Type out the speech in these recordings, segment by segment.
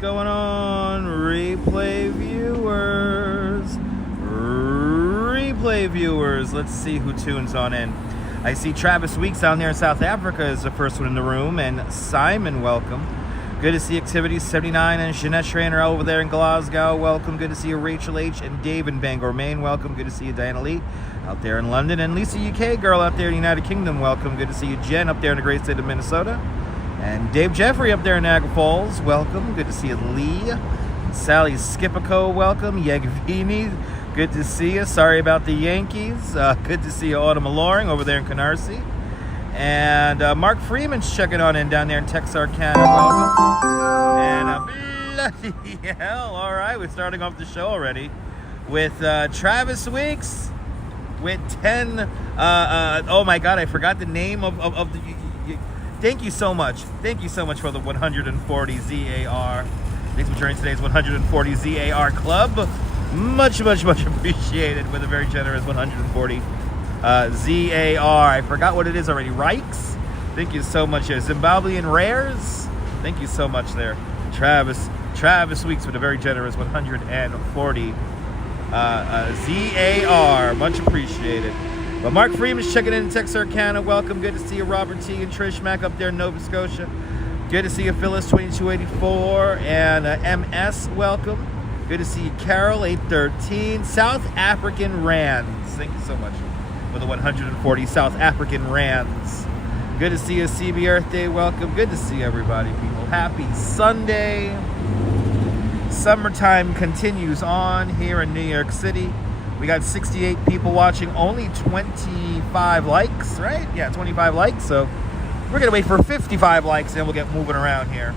going on? Replay viewers. Let's see who tunes on in. I see Travis Weeks down there in South Africa is the first one in the room, and Simon, welcome. Good to see Activities 79 and Jeanette Schraner over there in Glasgow. Welcome. Good to see you, Rachel H. and Dave in Bangor, Maine. Welcome. Good to see you, Diana Lee, out there in London. And Lisa UK girl out there in the United Kingdom. Welcome. Good to see you, Jen, up there in the great state of Minnesota. And Dave Jeffrey up there in Niagara Falls. Welcome. Good to see you, Lee. Sally Skipico, welcome. Yegvini, good to see you. Sorry about the Yankees. Good to see you, Autumn Loring, over there in Canarsie. And Mark Freeman's checking on in down there in Texarkana. Welcome. And bloody hell, all right, we're starting off the show already with Travis Weeks with 10. Oh my God, I forgot the name of the. Thank you so much. Thank you so much for the 140 ZAR. Thanks for joining today's 140 ZAR Club. Much appreciated with a very generous 140 ZAR. I forgot what it is already. Rikes. Thank you so much. Zimbabwean Rares. Thank you so much there. Travis Weeks with a very generous 140 ZAR. Much appreciated. But Mark Freeman's checking in Texarkana. Welcome. Good to see you, Robert T. and Trish Mack up there in Nova Scotia. Good to see you, Phyllis 2284 and MS. Welcome. Good to see you, Carol 813. South African Rands. Thank you so much for the 140 South African Rands. Good to see you, CB Earth Day. Welcome. Good to see everybody, people. Happy Sunday. Summertime continues on here in New York City. We got 68 people watching, only 25 likes, right? Yeah, 25 likes. So we're going to wait for 55 likes and we'll get moving around here.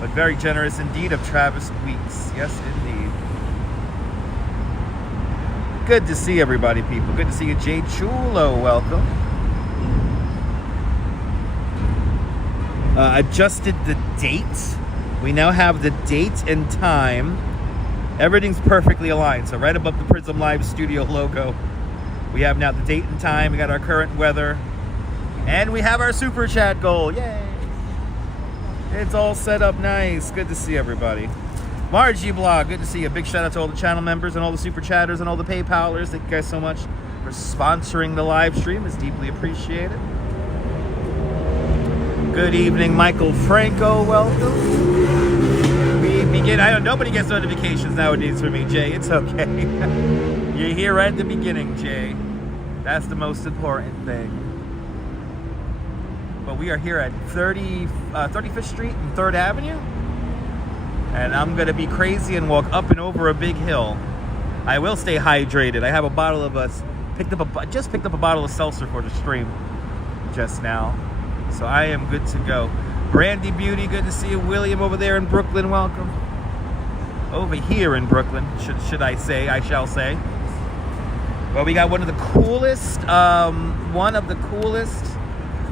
But very generous indeed of Travis Weeks. Yes, indeed. Good to see everybody, people. Good to see you, Jay Chulo. Welcome. Adjusted the date. We now have the date and time. Everything's perfectly aligned. So right above the Prism Live Studio logo, we have now the date and time. We got our current weather. And we have our super chat goal. Yay! It's all set up nice. Good to see everybody. Margie Blog, good to see you. Big shout out to all the channel members and all the super chatters and all the PayPalers. Thank you guys so much for sponsoring the live stream. It's deeply appreciated. Good evening, Michael Franco. Welcome. We begin. I know nobody gets notifications nowadays for me, Jay. It's okay. You're here right at the beginning, Jay. That's the most important thing. But we are here at 35th Street and 3rd Avenue. And I'm going to be crazy and walk up and over a big hill. I will stay hydrated. I have a bottle of just picked up a bottle of seltzer for the stream just now. So I am good to go. Brandy Beauty, good to see you. William over there in Brooklyn, welcome. Over here in Brooklyn, should I say, I shall say. Well, we got one of the coolest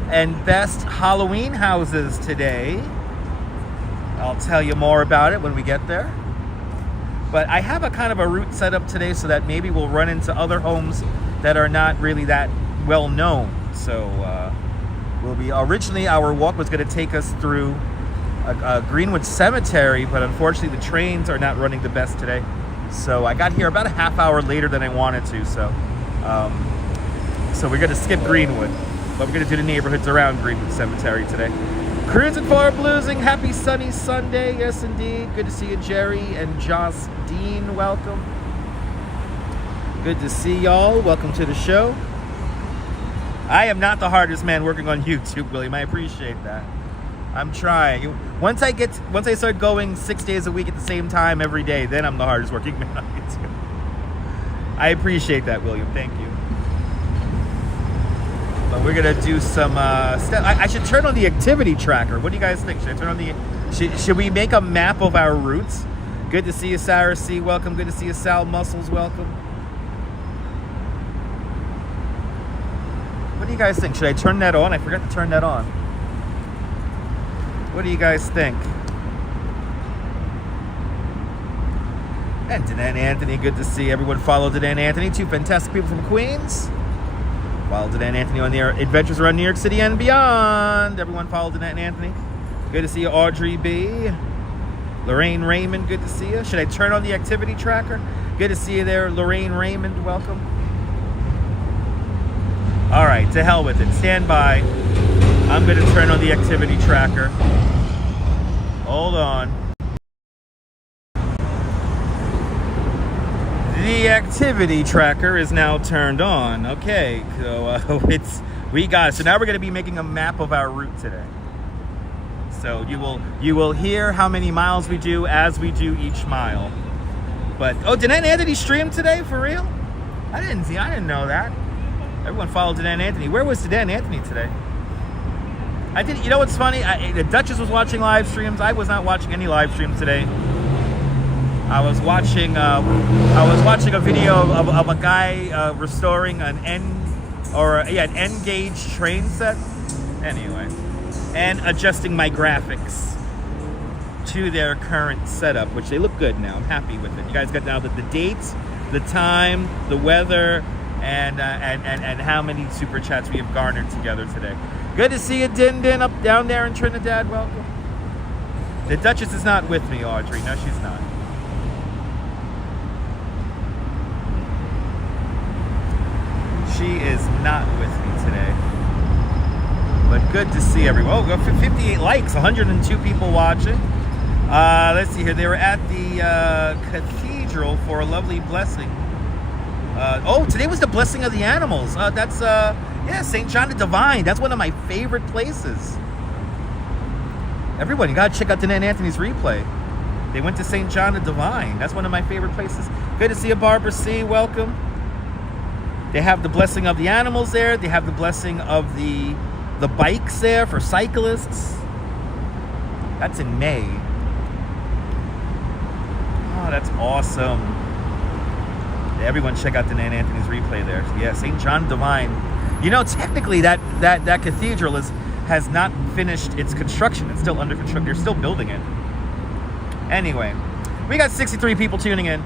and best Halloween houses today. I'll tell you more about it when we get there. But I have a kind of a route set up today so that maybe we'll run into other homes that are not really that well known. So originally our walk was going to take us through a Greenwood Cemetery, but unfortunately the trains are not running the best today. So I got here about a half hour later than I wanted to. So we're going to skip Greenwood. But we're going to do the neighborhoods around Greenwood Cemetery today. Cruising for Bluesing. Happy sunny Sunday. Yes, indeed. Good to see you, Jerry and Joss Dean. Welcome. Good to see y'all. Welcome to the show. I am not the hardest man working on YouTube, William. I appreciate that. I'm trying. Once I start going 6 days a week at the same time every day, then I'm the hardest working man on YouTube. I appreciate that, William. Thank you. But we're gonna do some I should turn on the activity tracker. What do you guys think? Should I turn on should we make a map of our routes? Good to see you, Sarah C. Welcome. Good to see you, Sal Muscles. Welcome. What do you guys think? Should I turn that on? I forgot to turn that on. What do you guys think? And Denan Anthony, good to see everyone. Follow Denan Anthony. Two fantastic people from Queens. Follow Denan Anthony on their adventures around New York City and beyond. Everyone follow Denan Anthony. Good to see you, Audrey B. Lorraine Raymond, good to see you. Should I turn on the activity tracker? Good to see you there, Lorraine Raymond, welcome. All right, to hell with it. Stand by. I'm going to turn on the activity tracker. Hold on. The activity tracker is now turned on. Okay, so we got it. So now we're going to be making a map of our route today. So you will hear how many miles we do as we do each mile. But did Anthony stream today for real? I didn't know that. Everyone followed Dan Anthony. Where was Dan Anthony today? I did. You know what's funny? The Duchess was watching live streams. I was not watching any live streams today. I was watching a video of a guy restoring an N gauge train set. Anyway, and adjusting my graphics to their current setup, which they look good now. I'm happy with it. You guys got now the dates, the time, the weather, and how many super chats we have garnered together today. Good to see you, Din Din, up down there in Trinidad. Welcome. The Duchess is not with me, Audrey. No, she's not. She is not with me today. But good to see everyone. Oh, 58 likes, 102 people watching. Let's see here. They were at the cathedral for a lovely blessing. Today was the blessing of the animals. That's St. John the Divine. That's one of my favorite places. Everyone, you gotta check out Dan Anthony's replay. They went to St. John the Divine. That's one of my favorite places. Good to see you, Barbara C. Welcome. They have the blessing of the animals there. They have the blessing of the bikes there for cyclists. That's in May. Oh, that's awesome. Everyone check out Dan Anthony's replay there. Yeah, St. John Divine. You know, technically that cathedral has not finished its construction. It's still under construction. They're still building it. Anyway, we got 63 people tuning in.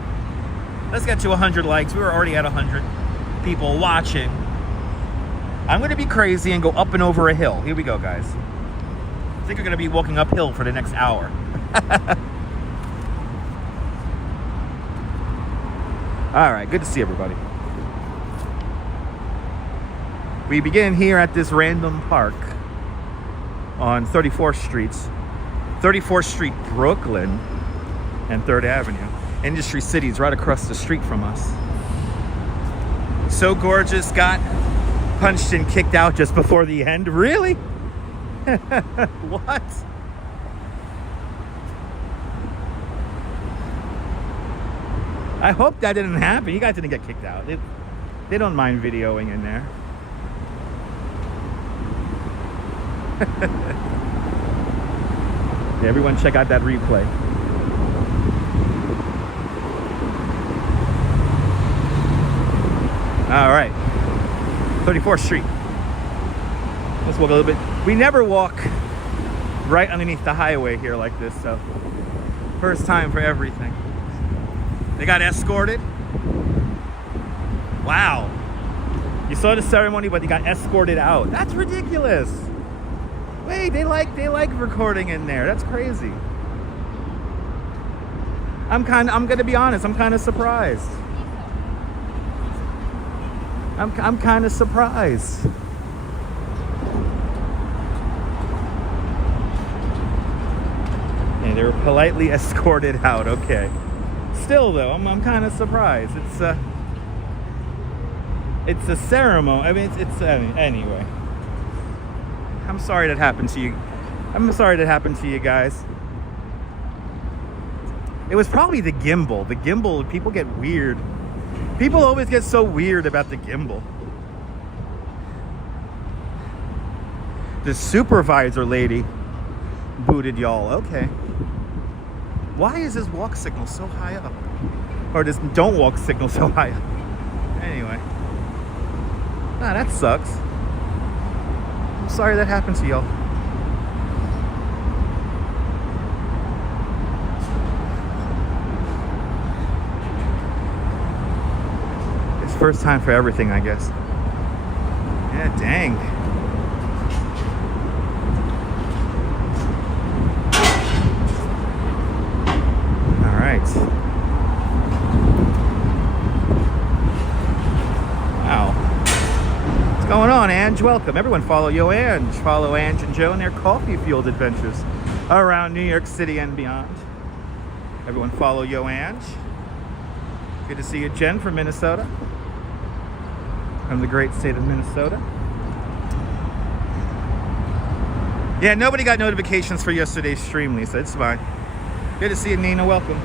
Let's get to 100 likes. We were already at 100 people watching. I'm going to be crazy and go up and over a hill. Here we go, guys. I think we're going to be walking uphill for the next hour. All right, good to see everybody. We begin here at this random park on 34th Street, 34th Street, Brooklyn, and 3rd Avenue. Industry City's right across the street from us. So gorgeous, got punched and kicked out just before the end. Really? What? I hope that didn't happen. You guys didn't get kicked out. They don't mind videoing in there. Yeah, everyone check out that replay. All right. 34th Street. Let's walk a little bit. We never walk right underneath the highway here like this, so first time for everything. They got escorted. Wow. You saw the ceremony, but they got escorted out. That's ridiculous. Wait, they like recording in there. That's crazy. I'm gonna be honest, I'm kind of surprised. I'm kind of surprised. And they were politely escorted out. Okay. Still though, I'm kind of surprised. It's a ceremony. I mean, anyway. I'm sorry that happened to you. I'm sorry that happened to you guys. It was probably the gimbal. The gimbal, people get weird. People always get so weird about the gimbal. The supervisor lady booted y'all. Okay. Why is this walk signal so high up? Or this don't walk signal so high up? Anyway. Ah, that sucks. I'm sorry that happened to y'all. It's first time for everything, I guess. Yeah, dang. right. Wow. What's going on, Ange? Welcome. Everyone follow Yo Ange. Follow Ange and Joe in their coffee-fueled adventures around New York City and beyond. Everyone follow Yo Ange. Good to see you, Jen from Minnesota. From the great state of Minnesota. Yeah, nobody got notifications for yesterday's stream, Lisa. It's fine. Good to see you, Nina. Welcome.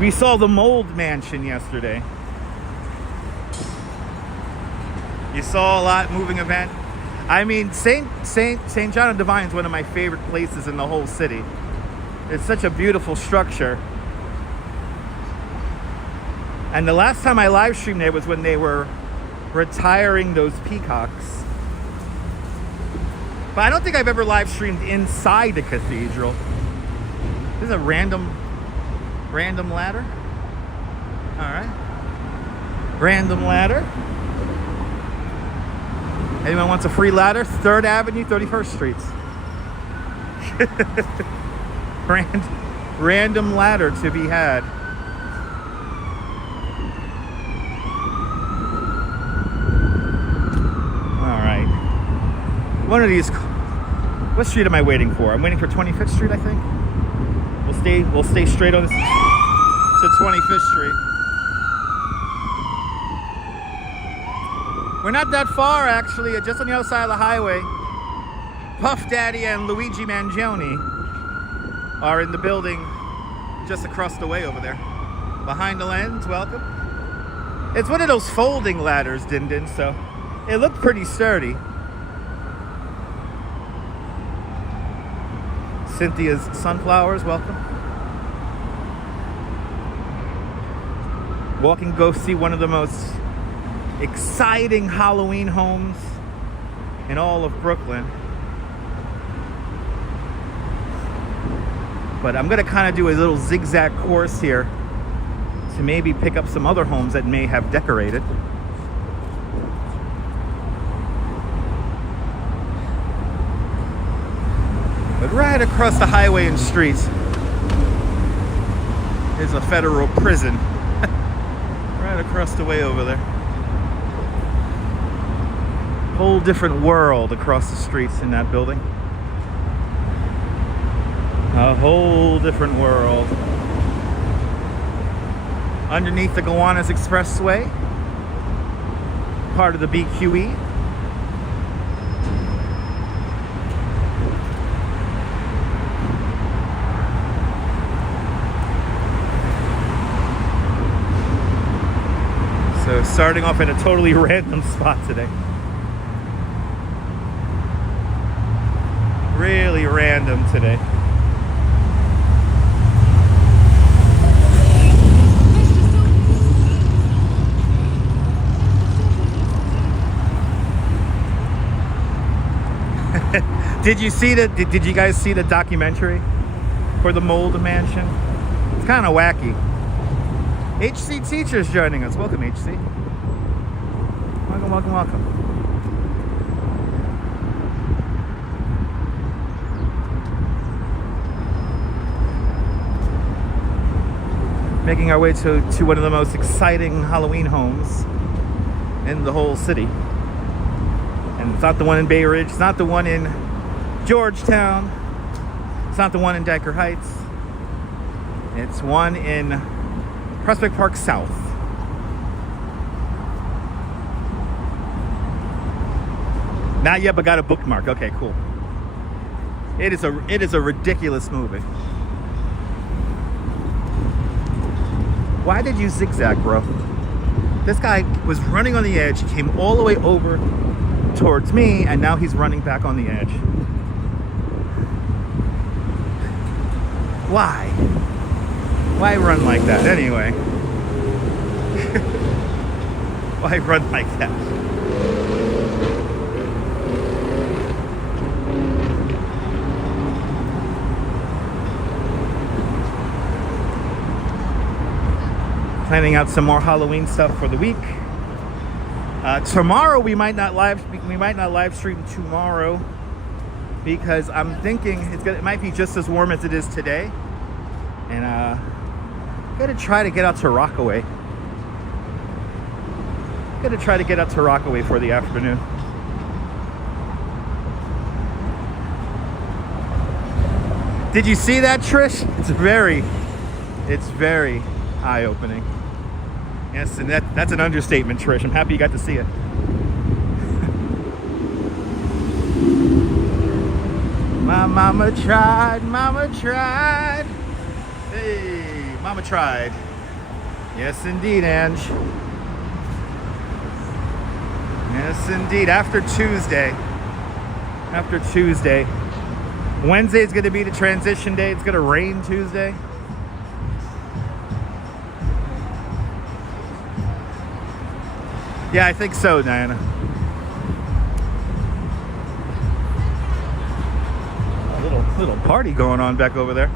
We saw the Mold Mansion yesterday. You saw a lot moving event. I mean, St. John of Divine is one of my favorite places in the whole city. It's such a beautiful structure. And the last time I live streamed there was when they were retiring those peacocks. But I don't think I've ever live streamed inside the cathedral. This is a random ladder. All right. Random ladder. Anyone wants a free ladder? 3rd Avenue, 31st Street. Random ladder to be had. All right. One of these. What street am I waiting for? I'm waiting for 25th Street, I think. We'll stay straight on this to 25th Street. We're not that far, actually. Just on the other side of the highway. Puff Daddy and Luigi Mangione are in the building just across the way over there. Behind the lens, welcome. It's one of those folding ladders, Din, so it looked pretty sturdy. Cynthia's Sunflowers, welcome. Walking, go see one of the most exciting Halloween homes in all of Brooklyn. But I'm gonna kind of do a little zigzag course here to maybe pick up some other homes that may have decorated. But right across the highway and streets is a federal prison. Right across the way over there. Whole different world across the streets in that building. A whole different world. Underneath the Gowanus Expressway, part of the BQE. So starting off in a totally random spot today. Really random today. Did you guys see the documentary for the Mold Mansion? It's kind of wacky. HC Teachers joining us. Welcome, HC. Welcome, welcome, welcome. Making our way to one of the most exciting Halloween homes in the whole city. And it's not the one in Bay Ridge. It's not the one in Georgetown. It's not the one in Dyker Heights. It's one in Prospect Park South. Not yet, but got a bookmark. Okay, cool. It is a ridiculous movie. Why did you zigzag, bro? This guy was running on the edge. He came all the way over towards me, and now he's running back on the edge. Why? Why run like that anyway? Why run like that? Planning out some more Halloween stuff for the week. Tomorrow we might not live stream tomorrow because I'm thinking it might be just as warm as it is today, and Gotta try to get out to Rockaway. Gonna try to get out to Rockaway for the afternoon. Did you see that, Trish? It's very eye-opening. Yes, and that's an understatement, Trish. I'm happy you got to see it. My mama tried, mama tried. Hey, mama tried. Yes, indeed, Ange. Yes, indeed. After Tuesday. Wednesday is going to be the transition day. It's going to rain Tuesday. Yeah, I think so, Diana. A little party going on back over there.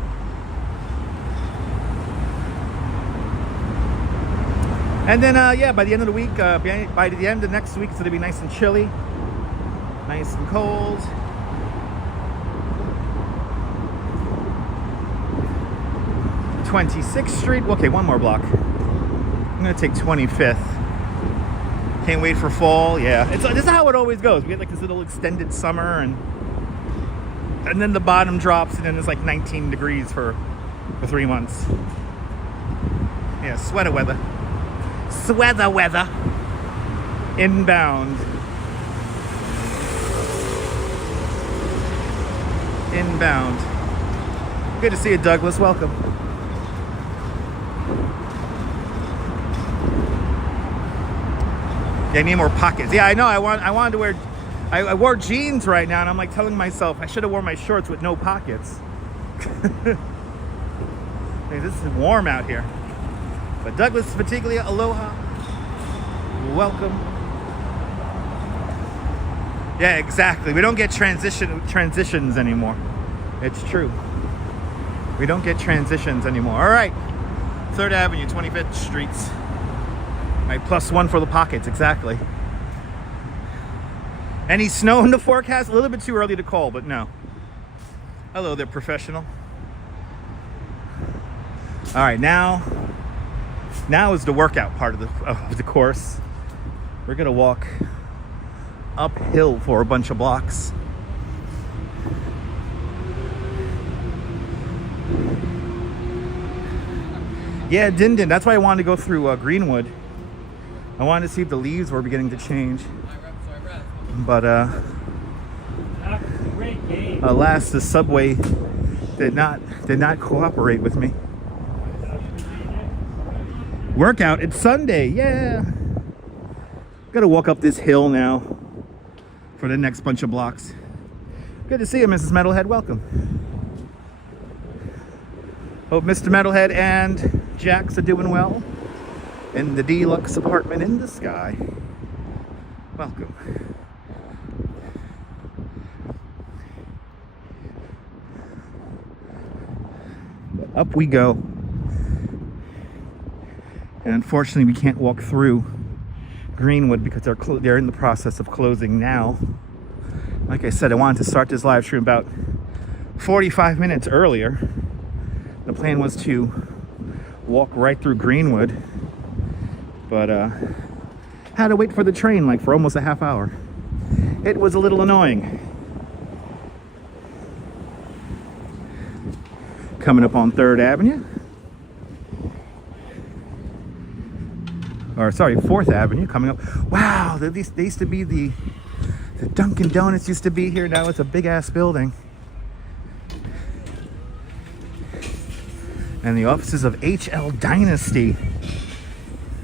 And then, yeah, by the end of the week, by the end of next week, it's going to be nice and chilly. Nice and cold. 26th Street. Okay, one more block. I'm going to take 25th. Can't wait for fall. Yeah, this is how it always goes. We get like this little extended summer, and then the bottom drops, and then it's like 19 degrees for 3 months. Yeah, sweater weather. Sweater weather. Inbound. Good to see you, Douglas. Welcome. Yeah, I need more pockets. Yeah, I know. I wanted to wear. I wore jeans right now, and I'm like telling myself I should have worn my shorts with no pockets. Hey, this is warm out here. But Douglas Fatiglia, aloha. Welcome. Yeah, exactly. We don't get transitions anymore. It's true. We don't get transitions anymore. All right. 3rd Avenue, 25th Streets. My +1 for the pockets, exactly. Any snow in the forecast? A little bit too early to call, but no. Hello there, professional. All right, now is the workout part of the course. We're gonna walk uphill for a bunch of blocks. Yeah, Dindin. That's why I wanted to go through Greenwood. I wanted to see if the leaves were beginning to change. But alas, the subway did not cooperate with me. Workout, it's Sunday, yeah. Gotta walk up this hill now for the next bunch of blocks. Good to see you, Mrs. Metalhead, welcome. Hope Mr. Metalhead and Jax are doing well in the deluxe apartment in the sky. Welcome. Up we go. And unfortunately, we can't walk through Greenwood because they're in the process of closing now. Like I said, I wanted to start this live stream about 45 minutes earlier. The plan was to walk right through Greenwood, but had to wait for the train like for almost a half hour. It was a little annoying. Coming up on 3rd Avenue. Or sorry, 4th Avenue coming up. Wow, they used to be the Dunkin' Donuts used to be here. Now it's a big ass building. And the offices of H.L. Dynasty,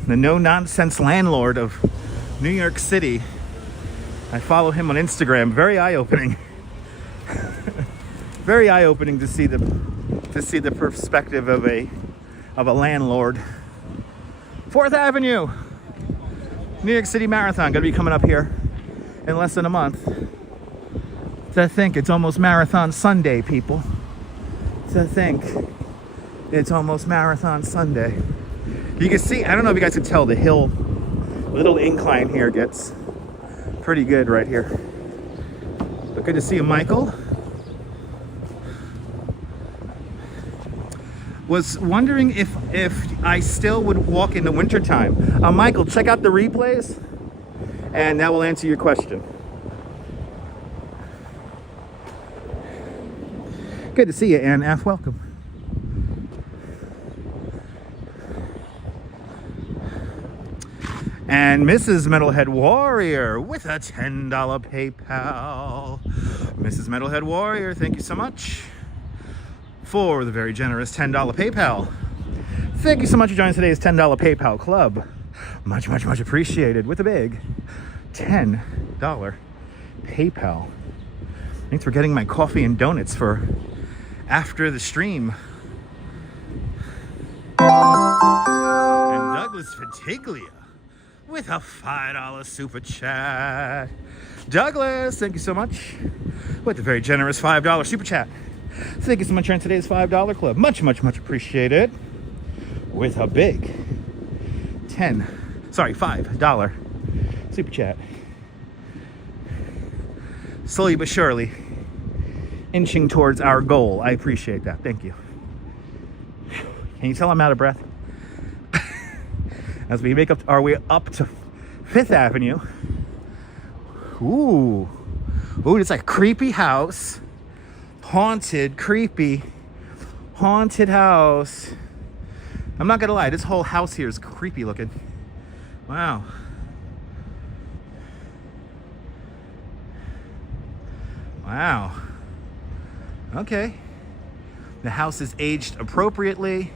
the no-nonsense landlord of New York City. I follow him on Instagram. Very eye-opening. Very eye-opening to see the perspective of a landlord. 4th Avenue, New York City Marathon, gonna be coming up here in less than a month. To think it's almost Marathon Sunday, people. To think it's almost Marathon Sunday. You can see, I don't know if you guys can tell, the hill, little incline here gets pretty good right here. But good to see you, Michael. Was wondering if I still would walk in the wintertime. Michael, check out the replays, and that will answer your question. Good to see you, Ann F. Welcome. And Mrs. Metalhead Warrior with a $10 PayPal. Mrs. Metalhead Warrior, thank you so much for the very generous $10 PayPal. Thank you so much for joining today's $10 PayPal club. Much, much, much appreciated with a big $10 PayPal. Thanks for getting my coffee and donuts for after the stream. And Douglas Fatiglia with a $5 super chat. Douglas, thank you so much with the very generous $5 super chat. Thank you so much for today's $5 club. Much, much, much appreciated with a big $5 super chat. Slowly but surely inching towards our goal. I appreciate that. Thank you. Can you tell I'm out of breath? As we make our way up to 5th Avenue. Ooh, it's like a creepy house. Haunted, creepy, haunted house. I'm not gonna lie, this whole house here is creepy looking. Wow. Wow. Okay. The house is aged appropriately.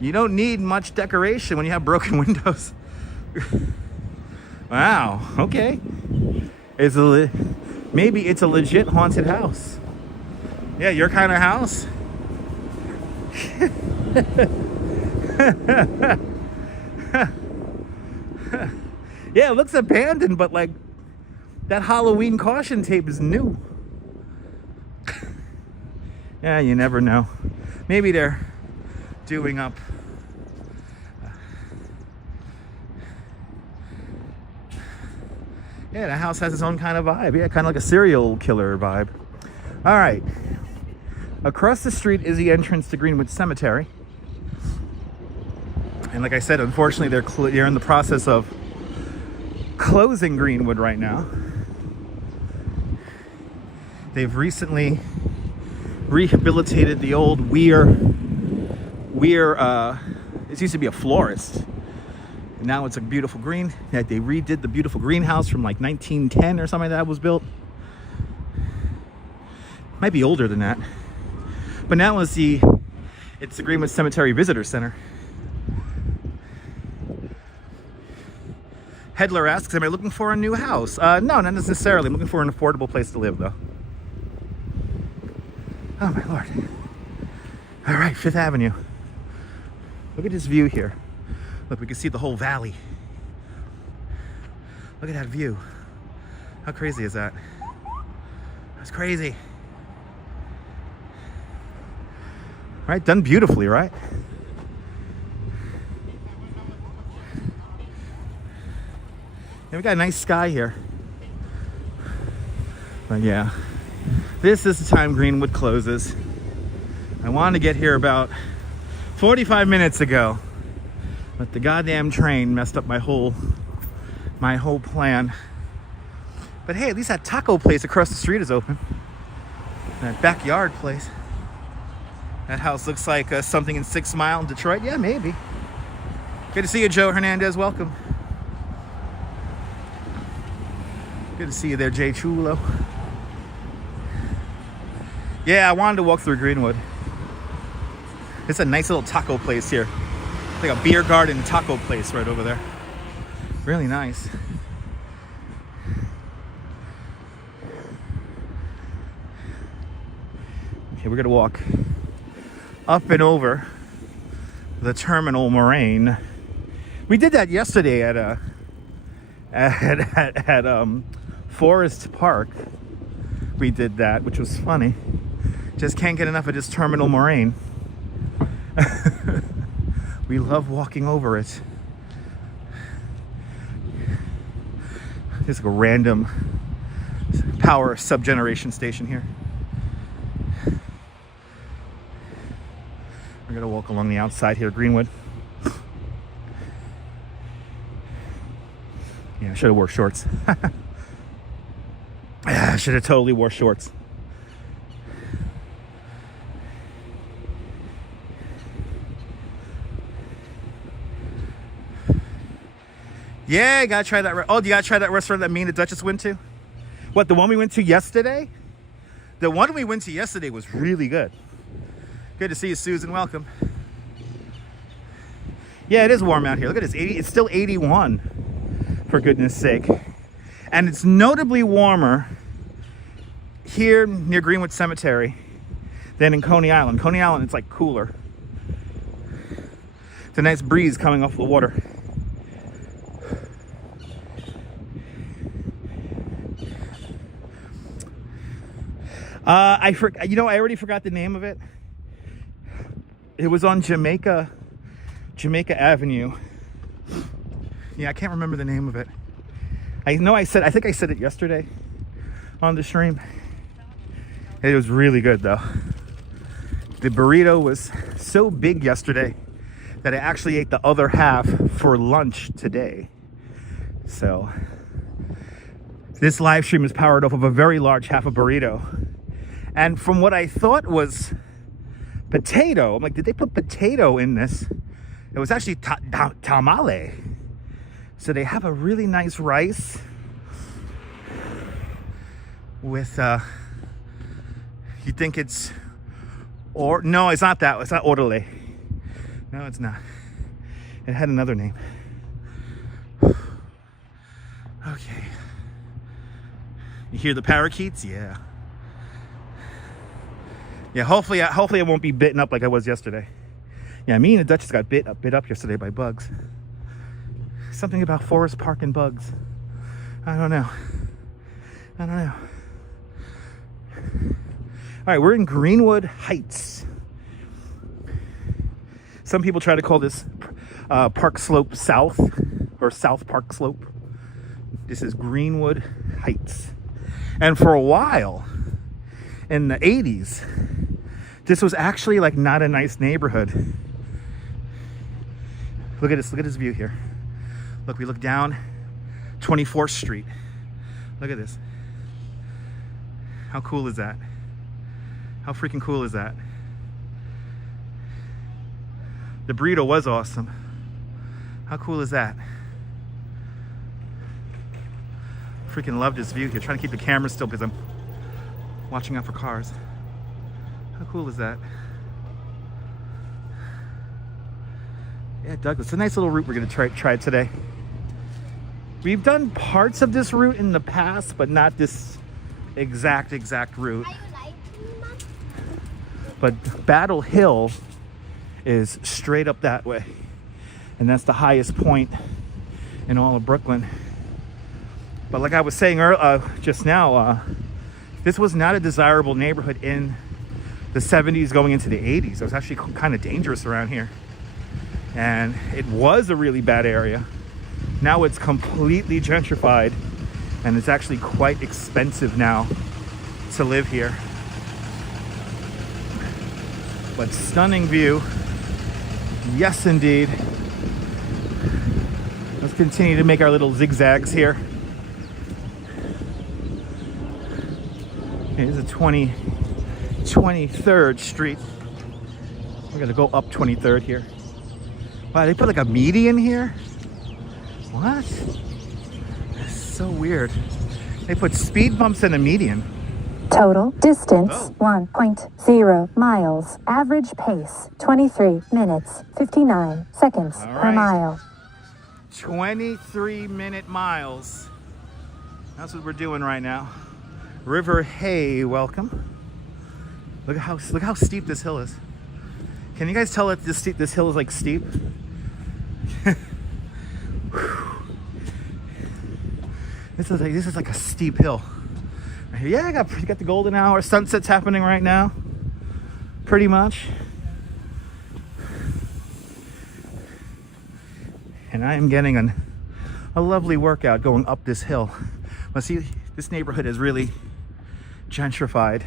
You don't need much decoration when you have broken windows. Wow. Okay. Maybe it's a legit haunted house. Yeah, your kind of house. Yeah, it looks abandoned, but like that Halloween caution tape is new. Yeah, you never know. Maybe they're doing up yeah, the house has its own kind of vibe. Yeah, kind of like a serial killer vibe. All right. Across the street is the entrance to Greenwood Cemetery. And like I said, unfortunately, they're in the process of closing Greenwood right now. They've recently rehabilitated the old Weir, it used to be a florist. And now it's a beautiful green. Yeah, they redid the beautiful greenhouse from like 1910 or something like that was built. Might be older than that. But now it's the Greenwood Cemetery Visitor Center. Headler asks, am I looking for a new house? No, not necessarily. I'm looking for an affordable place to live, though. Oh, my Lord. All right, 5th Avenue. Look at this view here. Look, we can see the whole valley. Look at that view. How crazy is that? That's crazy. Right, done beautifully, right? And we got a nice sky here. But yeah, this is the time Greenwood closes. I wanted to get here about 45 minutes ago, but the goddamn train messed up my whole plan. But hey, at least that taco place across the street is open. That backyard place. That house looks like something in 6 Mile in Detroit. Yeah, maybe. Good to see you, Joe Hernandez. Welcome. Good to see you there, Jay Chulo. Yeah, I wanted to walk through Greenwood. It's a nice little taco place here. It's like a beer garden taco place right over there. Really nice. Okay, we're gonna walk up and over the terminal moraine. We did that yesterday at Forest Park. We did that, which was funny. Just can't get enough of this terminal moraine. We love walking over it. There's like a random power subgeneration station here. We're gonna walk along the outside here, Greenwood. Yeah, I should have wore shorts. I should have totally wore shorts. Yeah, you gotta try that. Oh, you gotta try that restaurant that me and the Duchess went to? What, the one we went to yesterday? The one we went to yesterday was really good. Good to see you, Susan. Welcome. Yeah, it is warm out here. Look at this. It's still 81, for goodness sake. And it's notably warmer here near Greenwood Cemetery than in Coney Island. Coney Island, it's like cooler. It's a nice breeze coming off the water. I already forgot the name of it. It was on Jamaica Avenue. Yeah, I can't remember the name of it. I think I said it yesterday on the stream. It was really good though. The burrito was so big yesterday that I actually ate the other half for lunch today. So this live stream is powered off of a very large half a burrito. And from what I thought was potato, I'm like, did they put potato in this? It was actually tamale. So they have a really nice rice with, you think it's, or no, it's not that. It's not orderly. No, it's not. It had another name. Okay. You hear the parakeets? Yeah. Yeah, hopefully I won't be bitten up like I was yesterday. Yeah, me and the Duchess got bit up yesterday by bugs. Something about Forest Park and bugs. I don't know. All right, we're in Greenwood Heights. Some people try to call this Park Slope South or South Park Slope. This is Greenwood Heights. And for a while in the 80s, this was actually like not a nice neighborhood. Look at this view here. Look, we look down 24th Street. Look at this. How cool is that? How freaking cool is that? The burrito was awesome. How cool is that? Freaking love this view here. Trying to keep the camera still because I'm watching out for cars. How cool is that? Yeah, Douglas, it's a nice little route we're gonna try today. We've done parts of this route in the past, but not this exact route. But Battle Hill is straight up that way. And that's the highest point in all of Brooklyn. But like I was saying just now, this was not a desirable neighborhood in the 70s going into the 80s. It was actually kind of dangerous around here. And it was a really bad area. Now it's completely gentrified and it's actually quite expensive now to live here. But stunning view. Yes, indeed. Let's continue to make our little zigzags here. Here's a 23rd Street. We're gonna go up 23rd here. Wow, they put like a median here? What? That's so weird. They put speed bumps and a median. Total distance 1.0 miles. Average pace 23 minutes 59 seconds per mile. 23-minute miles. That's what we're doing right now. River Hay, welcome. Look how steep this hill is. Can you guys tell that this hill is like steep? This is like a steep hill. Right here. Yeah, you got the golden hour. Sunset's happening right now. Pretty much. And I am getting a lovely workout going up this hill. But see, this neighborhood is really gentrified.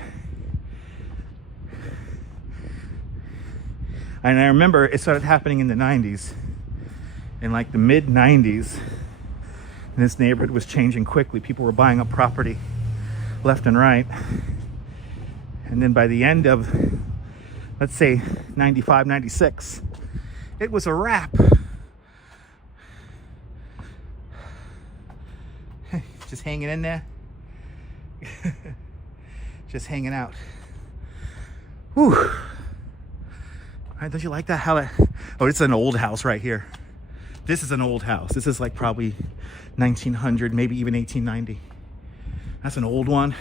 And I remember it started happening in the 90s, in like the mid 90s. And this neighborhood was changing quickly. People were buying up property left and right. And then by the end of, let's say 95, 96, it was a wrap. Just hanging in there. Just hanging out. Whew. All right, don't you like that? How that? Oh, it's an old house right here. This is an old house. This is like probably 1900, maybe even 1890. That's an old one.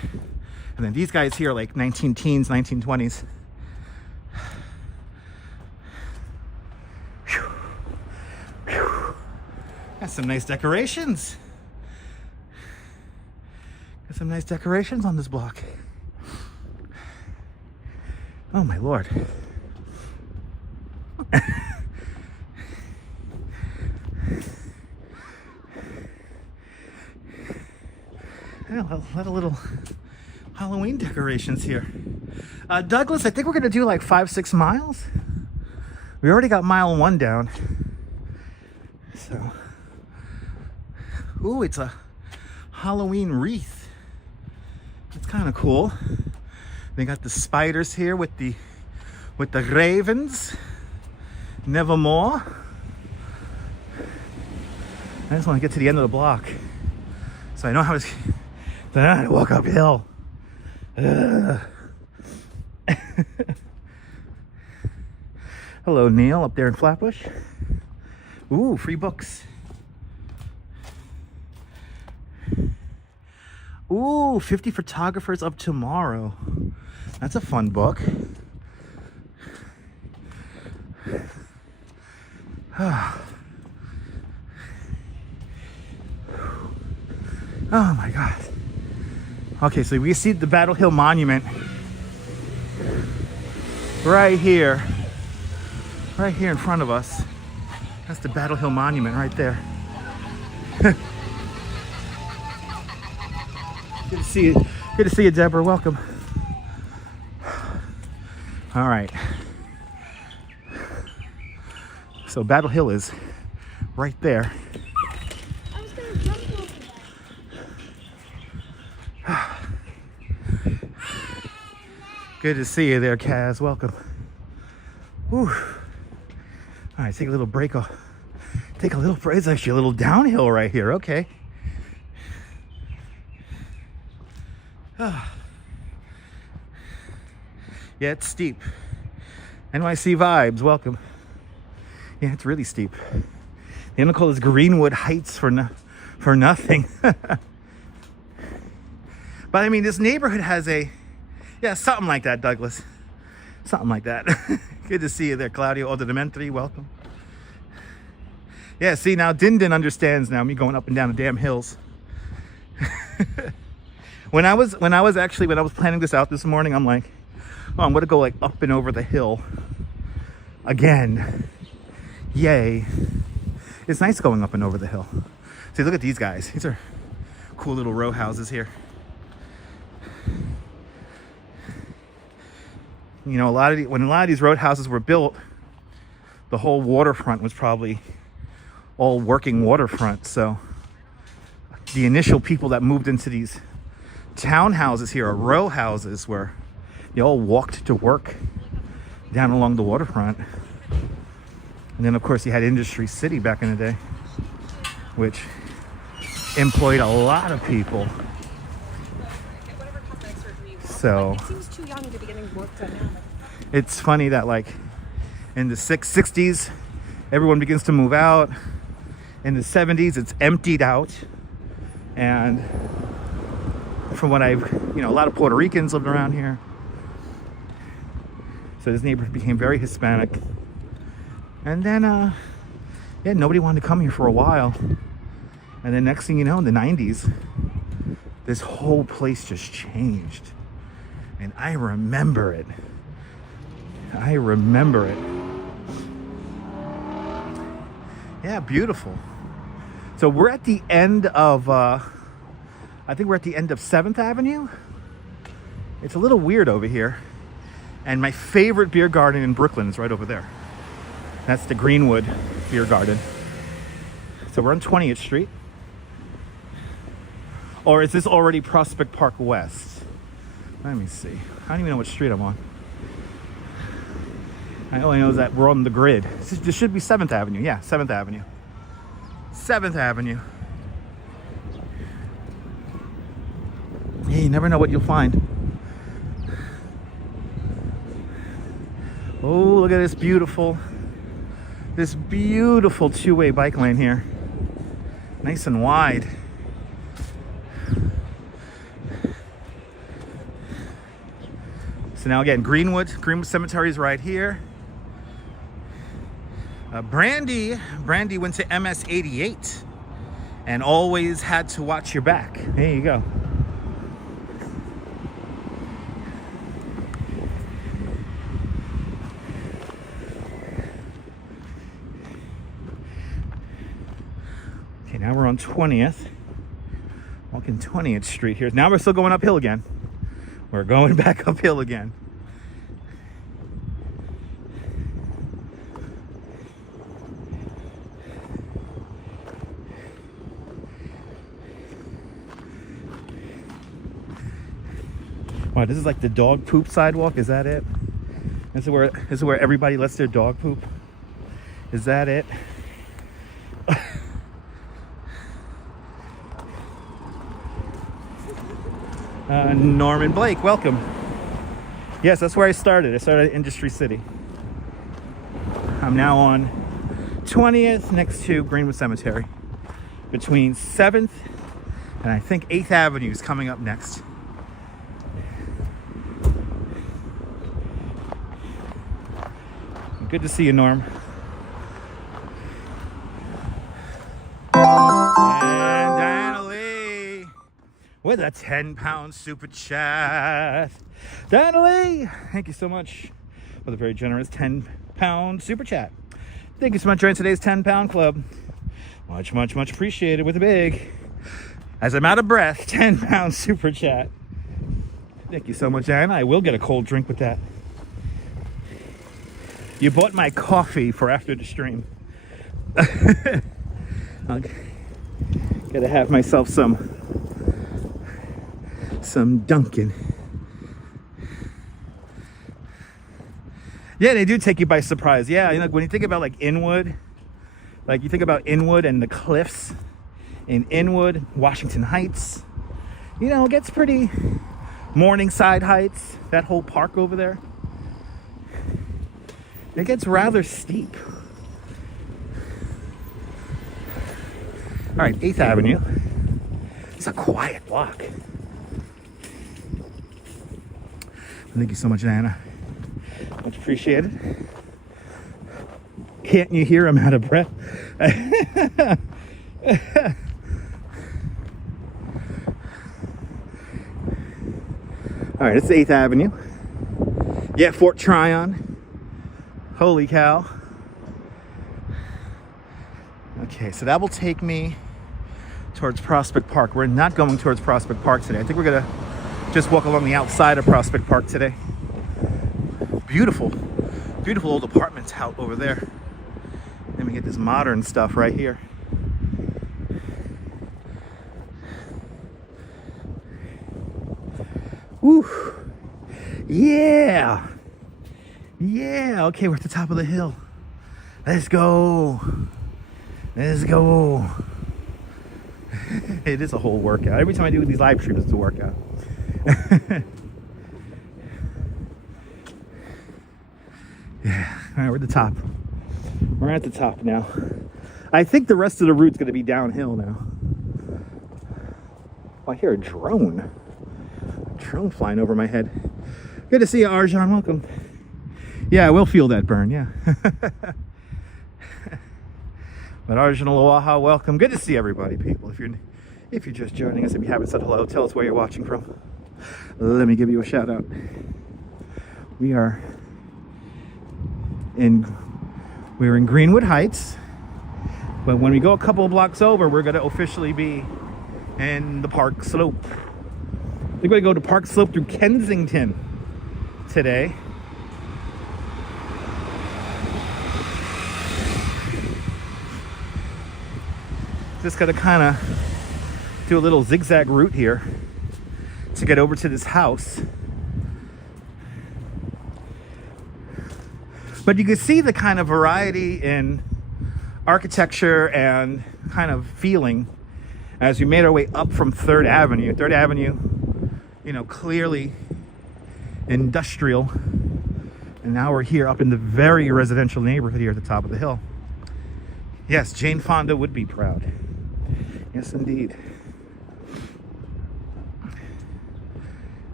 And then these guys here are like 19 teens, 1920s. Whew. Whew. That's some nice decorations. Got some nice decorations on this block. Oh my Lord. Yeah, a lot of little Halloween decorations here. Douglas, I think we're gonna do like 5-6 miles. We already got mile 1 down. So, ooh, it's a Halloween wreath. It's kind of cool. They got the spiders here with the ravens. Nevermore. I just want to get to the end of the block, so I know how to walk uphill. Hello, Neil, up there in Flatbush. Ooh, free books. Ooh, 50 Photographers of Tomorrow. That's a fun book. Oh my God. Okay, so we see the Battle Hill Monument right here in front of us. That's the Battle Hill Monument right there. Good to see you. Good to see you, Deborah. Welcome. All right. So Battle Hill is right there. I was gonna jump over. Good to see you there, Kaz. Welcome. Whew. All right, take a little break. Take a little break. It's actually a little downhill right here. Okay. Yeah, it's steep. NYC vibes, welcome. Yeah, it's really steep. They don't call this Greenwood Heights for nothing. But I mean, this neighborhood has something like that, Douglas. Something like that. Good to see you there, Claudio Ododementri, welcome. Yeah, see, now Din understands now me going up and down the damn hills. When I was planning this out this morning, I'm like, oh, I'm gonna go like up and over the hill again. Yay. It's nice going up and over the hill. See, look at these guys. These are cool little row houses here. You know, when a lot of these road houses were built, the whole waterfront was probably all working waterfront. So the initial people that moved into these townhouses here, or row houses, where they all walked to work down along the waterfront. And then of course you had Industry City back in the day, which employed a lot of people. So it seems too young to be getting work done now. It's funny that like in the 60s everyone begins to move out. In the 70s it's emptied out, and from what a lot of Puerto Ricans lived around here. So this neighborhood became very Hispanic. And then, nobody wanted to come here for a while. And then next thing you know, in the 90s, this whole place just changed. And I remember it. Yeah, beautiful. So we're at the end of, I think we're at the end of 7th Avenue. It's a little weird over here. And my favorite beer garden in Brooklyn is right over there. That's the Greenwood Beer Garden. So we're on 20th Street. Or is this already Prospect Park West? Let me see. I don't even know what street I'm on. I only know that we're on the grid. This should be 7th Avenue. Yeah, 7th Avenue. 7th Avenue. Hey, you never know what you'll find. Oh, look at this beautiful two-way bike lane here. Nice and wide. So now again, Greenwood Cemetery is right here. Brandy went to MS 88 and always had to watch your back. There you go. Okay, now we're on 20th. Walking 20th Street here. Now we're still going uphill again. We're going back uphill again. Wow, this is like the dog poop sidewalk. Is that it? This is where everybody lets their dog poop. Is that it? Norman Blake, welcome. Yes, that's where I started. I started at Industry City. I'm now on 20th next to Greenwood Cemetery. Between 7th and I think 8th Avenue is coming up next. Good to see you, Norm. And Diana Lee with a 10-pound super chat. Diana Lee, thank you so much for the very generous 10-pound super chat. Thank you so much for joining today's 10-pound club. Much, much, much appreciated with a big, as I'm out of breath, 10-pound super chat. Thank you so much, Diana. I will get a cold drink with that. You bought my coffee for after the stream. I'll gotta have myself some Dunkin'. Yeah, they do take you by surprise. Yeah, you know, when you think about like Inwood, like you think about Inwood and the cliffs in Inwood, Washington Heights, you know, it gets pretty, Morningside Heights, that whole park over there. It gets rather steep. All right, 8th Avenue. It's a quiet block. Thank you so much, Diana. Much appreciated. Can't you hear I'm out of breath? All right, it's 8th Avenue. Yeah, Fort Tryon. Holy cow. Okay, so that will take me towards Prospect Park. We're not going towards Prospect Park today. I think we're gonna just walk along the outside of Prospect Park today. Beautiful, beautiful old apartments out over there. Then we get this modern stuff right here. Woo! Yeah! Yeah, okay, we're at the top of the hill. Let's go. Let's go. It is a whole workout. Every time I do these live streams, it's a workout. Yeah, all right, we're at the top. We're at the top now. I think the rest of the route's gonna be downhill now. Oh, I hear a drone. A drone flying over my head. Good to see you, Arjan, welcome. Yeah, I will feel that burn, yeah. But Arjun Aloha, welcome. Good to see everybody, people. If you're just joining us, if you haven't said hello, tell us where you're watching from. Let me give you a shout out. We're in Greenwood Heights, but when we go a couple of blocks over, we're gonna officially be in the Park Slope. We're gonna go to Park Slope through Kensington today. Just gotta kind of do a little zigzag route here to get over to this house. But you can see the kind of variety in architecture and kind of feeling as we made our way up from 3rd Avenue. 3rd Avenue, you know, clearly industrial. And now we're here up in the very residential neighborhood here at the top of the hill. Yes, Jane Fonda would be proud. Yes, indeed.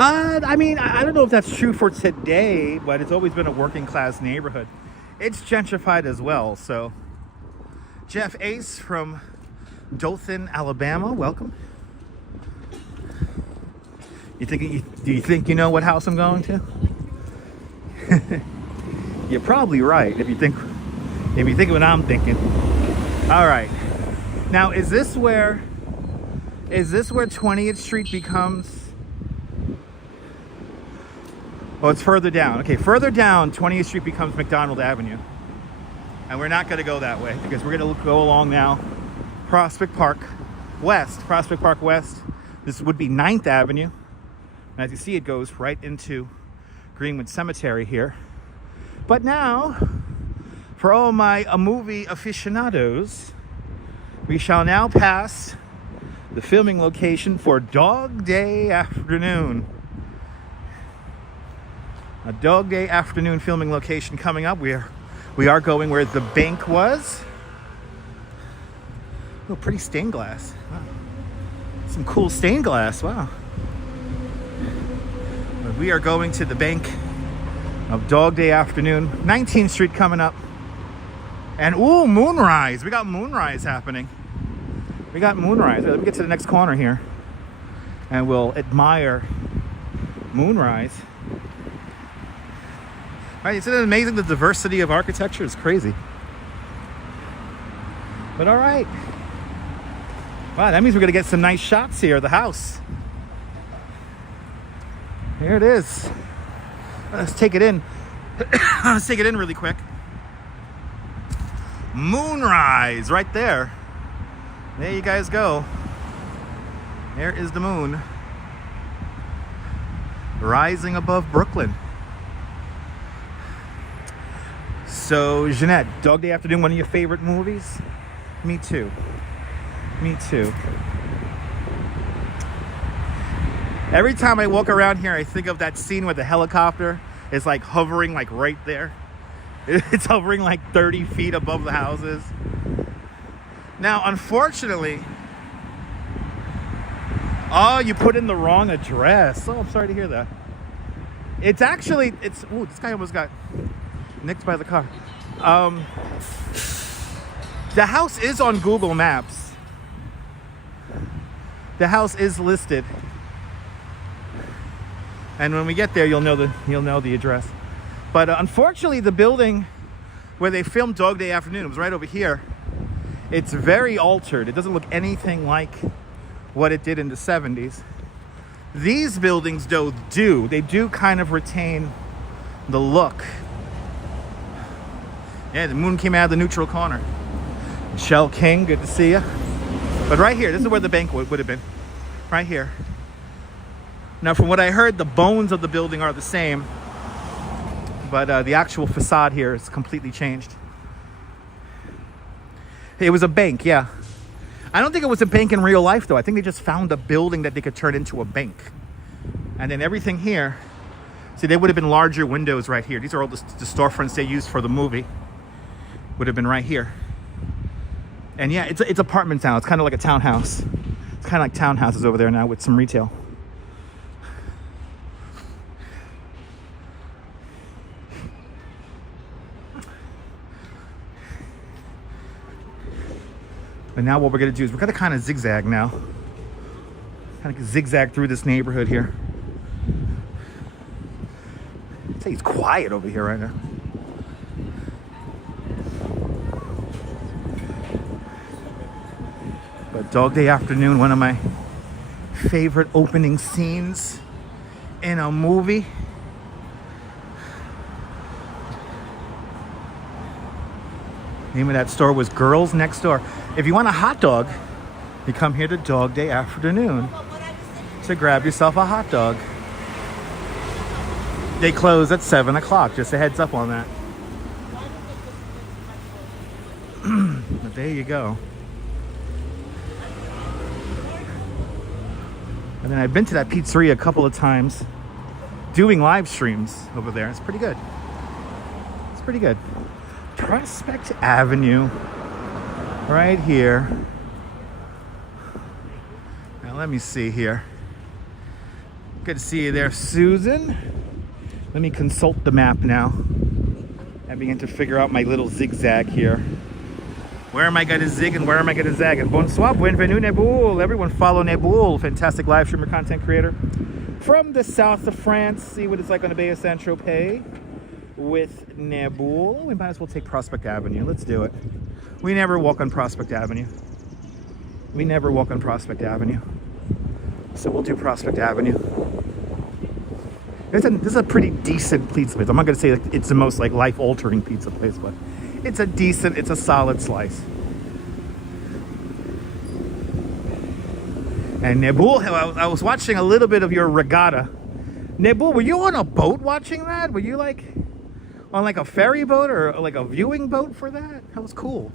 I mean, I don't know if that's true for today, but it's always been a working class neighborhood. It's gentrified as well, so. Jeff Ace from Dothan, Alabama, welcome. Do you think you know what house I'm going to? You're probably right if you think what I'm thinking. All right. Now, is this where 20th Street becomes? Oh, it's further down. Okay, further down, 20th Street becomes McDonald Avenue. And we're not going to go that way because we're going to go along now Prospect Park West. This would be 9th Avenue. And as you see, it goes right into Greenwood Cemetery here. But now, for all my movie aficionados, we shall now pass the filming location for Dog Day Afternoon. A Dog Day Afternoon filming location coming up. We are going where the bank was. Oh, pretty stained glass. Wow. Some cool stained glass. Wow. But we are going to the bank of Dog Day Afternoon. 19th Street coming up. And ooh, moonrise. We got moonrise happening. Let me get to the next corner here. And we'll admire moonrise. Right, isn't it amazing? The diversity of architecture is crazy. But all right. Wow, that means we're gonna get some nice shots here of the house. Here it is. Let's take it in. Let's take it in really quick. Moonrise right there. There you guys go. There is the moon rising above Brooklyn. So, Jeanette, Dog Day Afternoon, one of your favorite movies? Me too. Every time I walk around here, I think of that scene where the helicopter is like hovering like right there. It's hovering like 30 feet above the houses. Now, unfortunately, oh, you put in the wrong address. Oh, I'm sorry to hear that. It's actually, ooh, this guy almost got nicked by the car. The house is on Google Maps. The house is listed. And when we get there, you'll know the address. But unfortunately, the building where they filmed Dog Day Afternoon, it was right over here. It's very altered. It doesn't look anything like what it did in the 70s. These buildings, though, they do kind of retain the look. Yeah, the moon came out of the neutral corner. Michelle King, good to see you. But right here, this is where the bank would have been. Right here. Now, from what I heard, the bones of the building are the same. But the actual facade here is completely changed. It was a bank, yeah. I don't think it was a bank in real life, though. I think they just found a building that they could turn into a bank. And then everything here, see, there would have been larger windows right here. These are all the storefronts they used for the movie. Would have been right here. And yeah, it's apartments now. It's kind of like a townhouse. It's kind of like townhouses over there now with some retail. But now what we're going to do is we're going to kind of zigzag now. Kind of zigzag through this neighborhood here. I'd say it's quiet over here right now. But Dog Day Afternoon, one of my favorite opening scenes in a movie. Name of that store was Girls Next Door. If you want a hot dog, you come here to Dog Day afternoon to grab yourself a hot dog. They close at 7 o'clock, just a heads up on that. But there you go. And then I've been to that pizzeria a couple of times doing live streams over there. It's pretty good. It's pretty good. Prospect Avenue right here. Now let me see here. Good to see you there, Susan. Let me consult the map now. I begin to figure out my little zigzag here. Where am I going to zig and where am I going to zag? And bonsoir, bienvenue Neboul. Everyone follow Neboul, fantastic live streamer, content creator from the south of France. See what it's like on the Bay of Saint-Tropez with Neboul. We might as well take Prospect Avenue. Let's do it. We never walk on Prospect Avenue. We never walk on Prospect Avenue. So we'll do Prospect Avenue. This is a pretty decent pizza place. I'm not going to say that it's the most like life-altering pizza place, but it's a solid slice. And Neboul, I was watching a little bit of your regatta. Neboul, were you on a boat watching that? Were you like on like a ferry boat or like a viewing boat for that? That was cool.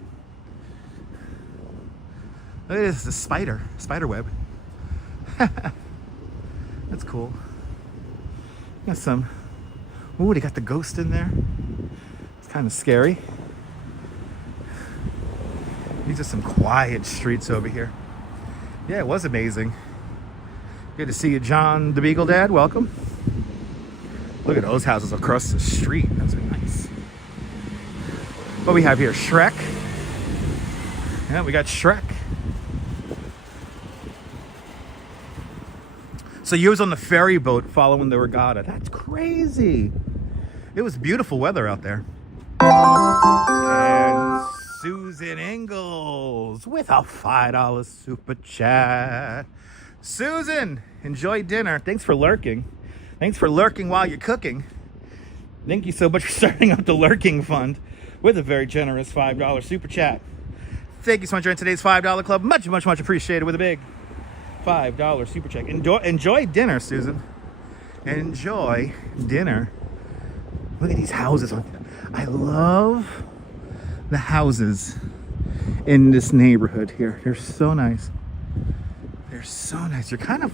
Look at this, the spider web. That's cool. Got some, ooh, they got the ghost in there. It's kind of scary. These are some quiet streets over here. Yeah, it was amazing. Good to see you, John the Beagle Dad. Welcome. Look at those houses across the street. That's nice. What we have here, Shrek. Yeah, we got Shrek. So you was on the ferry boat following the regatta. That's crazy. It was beautiful weather out there. And Susan Ingalls with a $5 super chat. Susan, enjoy dinner. Thanks for lurking. Thanks for lurking while you're cooking. Thank you so much for starting up the lurking fund with a very generous $5 super chat. Thank you so much for joining today's $5 club. Much, much, much appreciated with a big $5 super check. Enjoy dinner, Susan. Enjoy dinner. Look at these houses. I love the houses in this neighborhood here. They're so nice. They're so nice. You're kind of,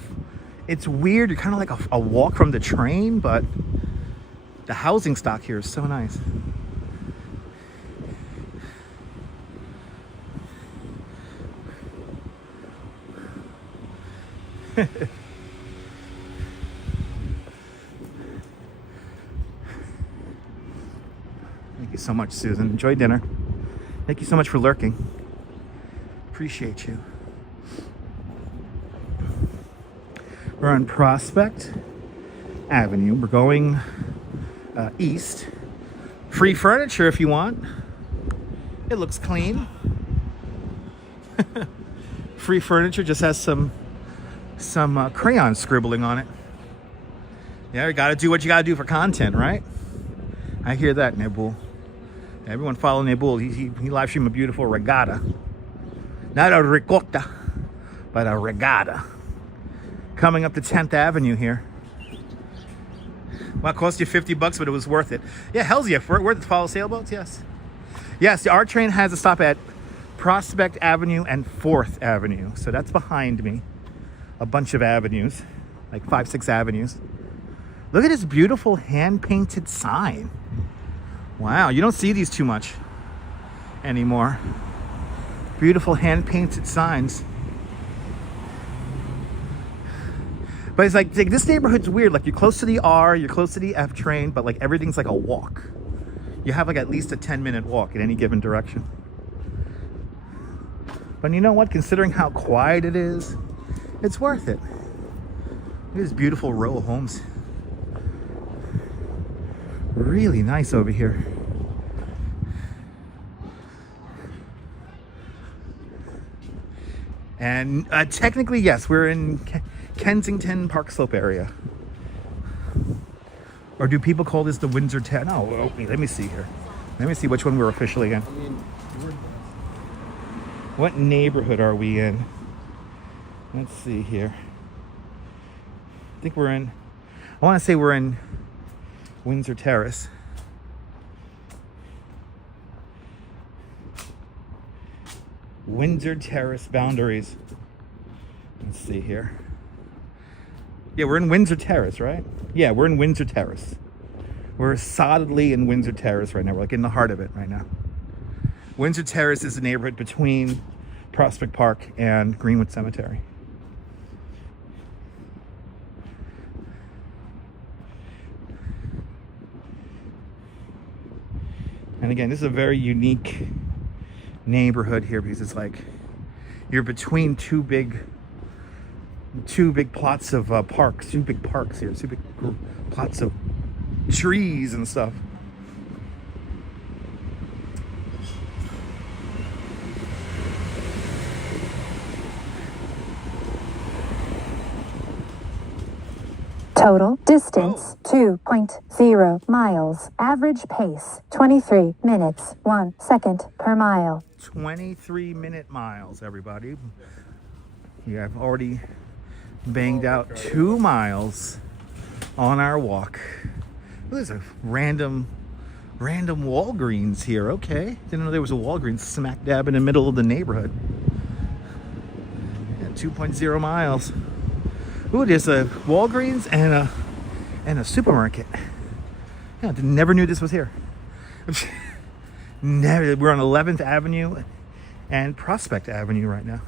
it's weird. You're kind of like a walk from the train, but the housing stock here is so nice. Thank you so much, Susan. Enjoy dinner. Thank you so much for lurking. Appreciate you. We're on Prospect Avenue. We're going east. Free furniture if you want. It looks clean. Free furniture just has some crayon scribbling on it. Yeah, you gotta do what you gotta do for content, right? I hear that, Neboul. Everyone follow Neboul. He live streamed a beautiful regatta. Not a ricotta, but a regatta. Coming up to 10th Avenue here. Well, it cost you $50, but it was worth it. Yeah, hell's yeah. Worth it to follow sailboats? Yes. Yes, our train has a stop at Prospect Avenue and 4th Avenue. So that's behind me. A bunch of avenues, like 5-6 avenues. Look at this beautiful hand-painted sign. Wow, you don't see these too much anymore. Beautiful hand-painted signs. But it's like this neighborhood's weird. Like you're close to the R, you're close to the F train, but like everything's like a walk. You have like at least a 10-minute walk in any given direction. But you know what? Considering how quiet it is, it's worth it. Look at this beautiful row of homes. Really nice over here. And technically, yes, we're in Kensington Park Slope area. Or do people call this the Windsor Terrace? No, let me see here. Let me see which one we're officially in. I mean, What neighborhood are we in? Let's see here. I think we're in, I want to say we're in Windsor Terrace. Windsor Terrace boundaries. Let's see here. Yeah, we're in Windsor Terrace, right? Yeah, we're in Windsor Terrace. We're solidly in Windsor Terrace right now. We're like in the heart of it right now. Windsor Terrace is the neighborhood between Prospect Park and Greenwood Cemetery. And again, this is a very unique neighborhood here because it's like you're between two big plots of parks, two big parks here, two big plots of trees and stuff. Total distance 2.0 miles. Average pace 23 minutes 1 second per mile. 23-minute miles, everybody. Yeah, I've already banged out 2 miles on our walk. There's a random Walgreens here. Okay, didn't know there was a Walgreens smack dab in the middle of the neighborhood. Yeah, 2.0 miles. Ooh, there's a Walgreens and a supermarket. Yeah, never knew this was here. Never. We're on 11th Avenue and Prospect Avenue right now.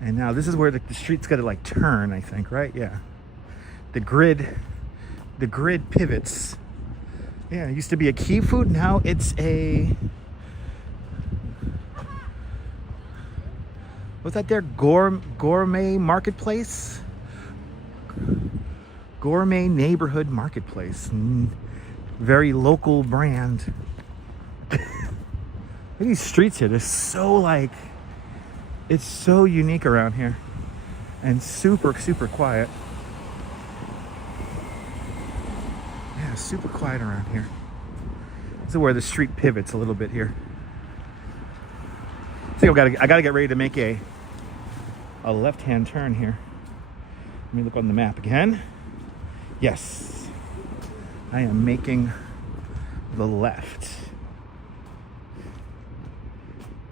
And now this is where the street's got to like turn, I think, right? Yeah. The grid pivots. Yeah, it used to be a Key Food. Now it's a, what's that there? Gourmet marketplace? Gourmet neighborhood marketplace. Very local brand. Look at these streets here. They're so like, it's so unique around here. And super quiet. Yeah, super quiet around here. This is where the street pivots a little bit here. I think I gotta get ready to make a left-hand turn here. Let me look on the map again. Yes, I am making the left.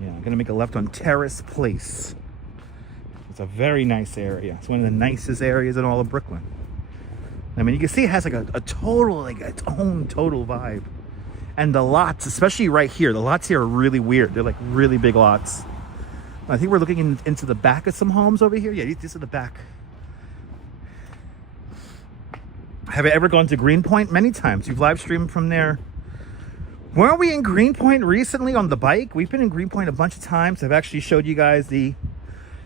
Yeah, I'm gonna make a left on Terrace Place. It's a very nice area. It's one of the nicest areas in all of Brooklyn. I mean, you can see it has like a total, like its own total vibe. And the lots, especially right here, the lots here are really weird. They're like really big lots. I think we're looking into the back of some homes over here. Yeah, these are the back. Have I ever gone to Greenpoint? Many times. You've live streamed from there. Weren't we in Greenpoint recently on the bike? We've been in Greenpoint a bunch of times. I've actually showed you guys the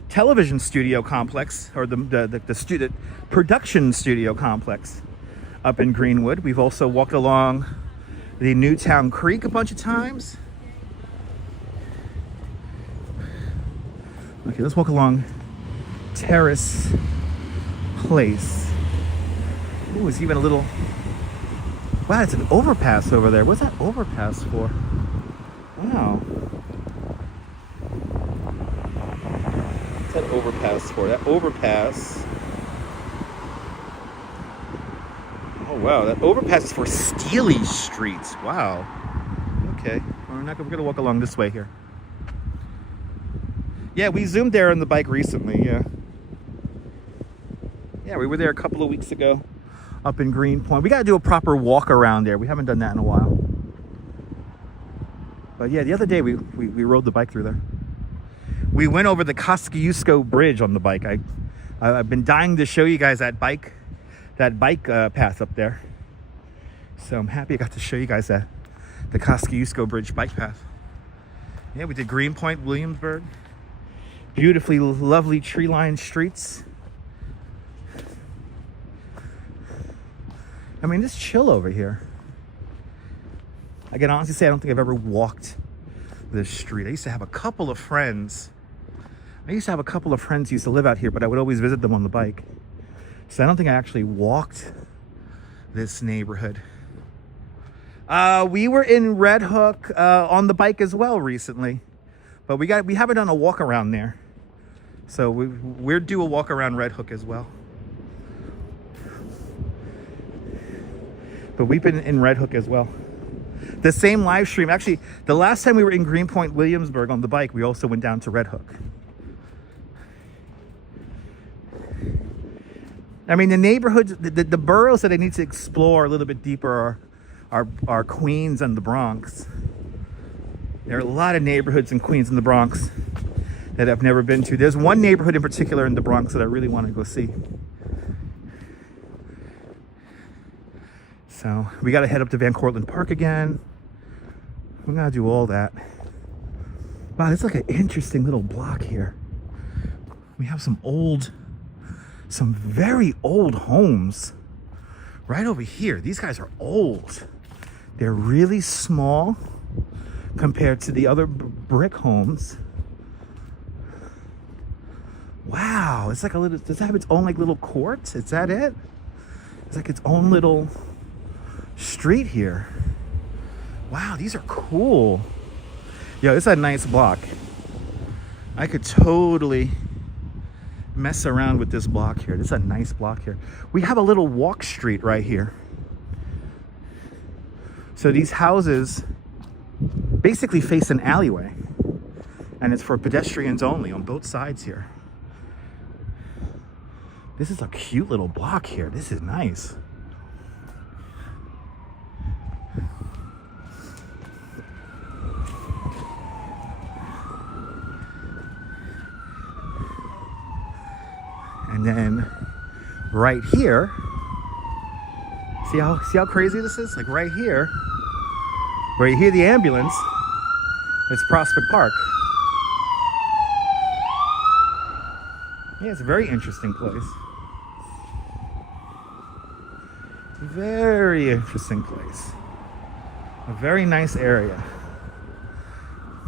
television studio complex, or the production studio complex up in Greenwood. We've also walked along the Newtown Creek a bunch of times. Okay, let's walk along Terrace Place. Ooh, it's even a little... Wow, it's an overpass over there. What's that overpass for? Wow. What's that overpass for? That overpass... Oh, wow. That overpass is for Steely Streets. Wow. Okay. We're going to walk along this way here. Yeah, we zoomed there on the bike recently, yeah. Yeah, we were there a couple of weeks ago up in Greenpoint. We got to do a proper walk around there. We haven't done that in a while. But yeah, the other day we rode the bike through there. We went over the Kosciuszko Bridge on the bike. I've been dying to show you guys that bike path up there. So I'm happy I got to show you guys the Kosciuszko Bridge bike path. Yeah, we did Greenpoint, Williamsburg. Beautifully lovely tree-lined streets. I mean, it's chill over here. I can honestly say I don't think I've ever walked this street. I used to have a couple of friends. who used to live out here, but I would always visit them on the bike. So I don't think I actually walked this neighborhood. We were in Red Hook on the bike as well recently, but we haven't done a walk around there, so we're due a walk around Red Hook as well. But we've been in Red Hook as well. The same live stream, actually, the last time we were in Greenpoint, Williamsburg on the bike, we also went down to Red Hook. I mean, the neighborhoods, the boroughs that I need to explore a little bit deeper are Queens and the Bronx. There are a lot of neighborhoods in Queens and the Bronx that I've never been to. There's one neighborhood in particular in the Bronx that I really want to go see. So we got to head up to Van Cortlandt Park again. We got to do all that. Wow, it's like an interesting little block here. We have some very old homes right over here. These guys are old. They're really small compared to the other brick homes. Wow, it's like a little, does it have its own like little court? Is that it? It's like its own little street here. Wow, these are cool. Yo, it's a nice block. I could totally mess around with this block here. This is a nice block here. We have a little walk street right here. So these houses basically face an alleyway, and it's for pedestrians only on both sides here. This is a cute little block here. This is nice. And then right here, see how crazy this is? Like right here, where you hear the ambulance, it's Prospect Park. Yeah, it's a very interesting place. Very interesting place. A very nice area.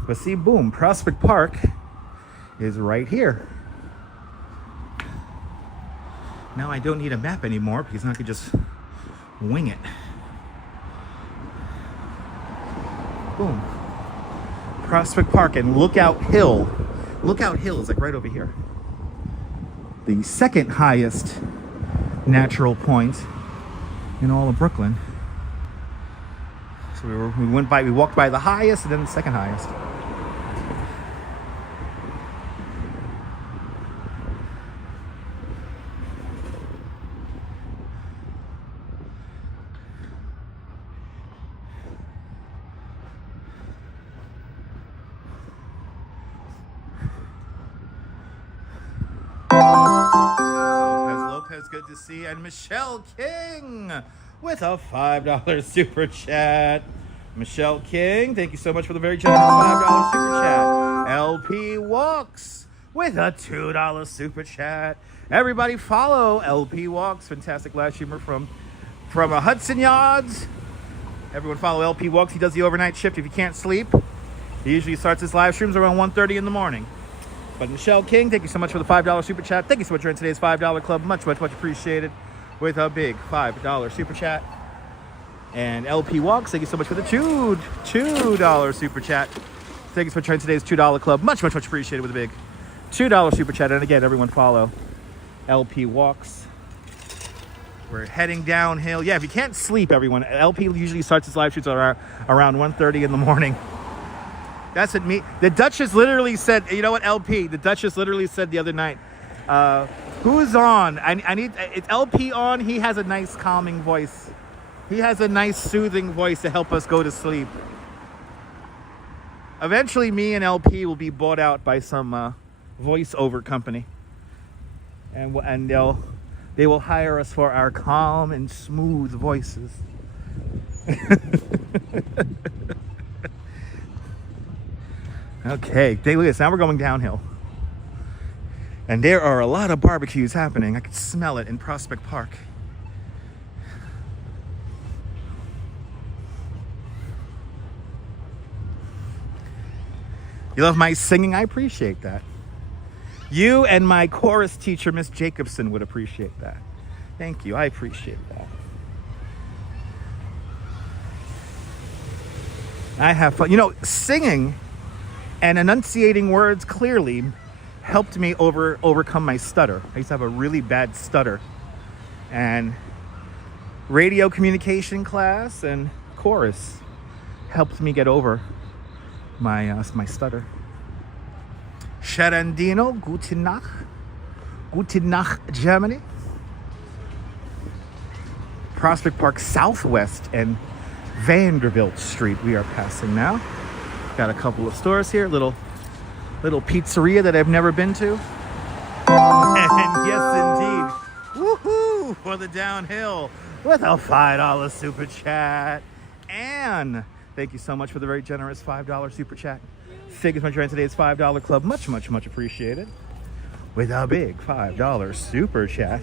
But see, boom, Prospect Park is right here. Now I don't need a map anymore because now I could just wing it. Boom. Prospect Park and Lookout Hill. Lookout Hill is like right over here. The second highest natural point in all of Brooklyn. So we walked by the highest and then the second highest. Good to see, and Michelle King with a $5 super chat. Michelle King, thank you so much for the very generous $5 super chat. LP Walks with a $2 super chat. Everybody follow LP Walks, fantastic live streamer from Hudson Yards. Everyone follow LP Walks. He does the overnight shift if you can't sleep. He usually starts his live streams around 1:30 in the morning. But Michelle King, thank you so much for the $5 super chat. Thank you so much for joining today's $5 club. Much, much, much appreciated with a big $5 super chat. And LP Walks, thank you so much for the $2 super chat. Thank you for joining today's $2 club. Much, much, much appreciated with a big $2 super chat. And again, everyone follow LP Walks. We're heading downhill. Yeah, if you can't sleep, everyone, LP usually starts his live streams around 1:30 in the morning. That's what me. The Duchess literally said, you know what, LP? The Duchess literally said the other night, who's on? I need, it's LP on. He has a nice calming voice. He has a nice soothing voice to help us go to sleep. Eventually, me and LP will be bought out by some voiceover company. And they will hire us for our calm and smooth voices. Okay, look at this. Now we're going downhill. And there are a lot of barbecues happening. I can smell it in Prospect Park. You love my singing? I appreciate that. You and my chorus teacher, Miss Jacobson, would appreciate that. Thank you. I appreciate that. I have fun. You know, singing and enunciating words clearly helped me overcome my stutter. I used to have a really bad stutter. And radio communication class and chorus helped me get over my stutter. Sharandino, guten Nacht. Guten Nacht, Germany. Prospect Park Southwest and Vanderbilt Street we are passing now. Got a couple of stores here, little pizzeria that I've never been to. And yes, indeed, woohoo, for the downhill with a $5 super chat. And thank you so much for the very generous $5 super chat. Figures my join today's $5 club. Much, much, much appreciated. With a big $5 super chat.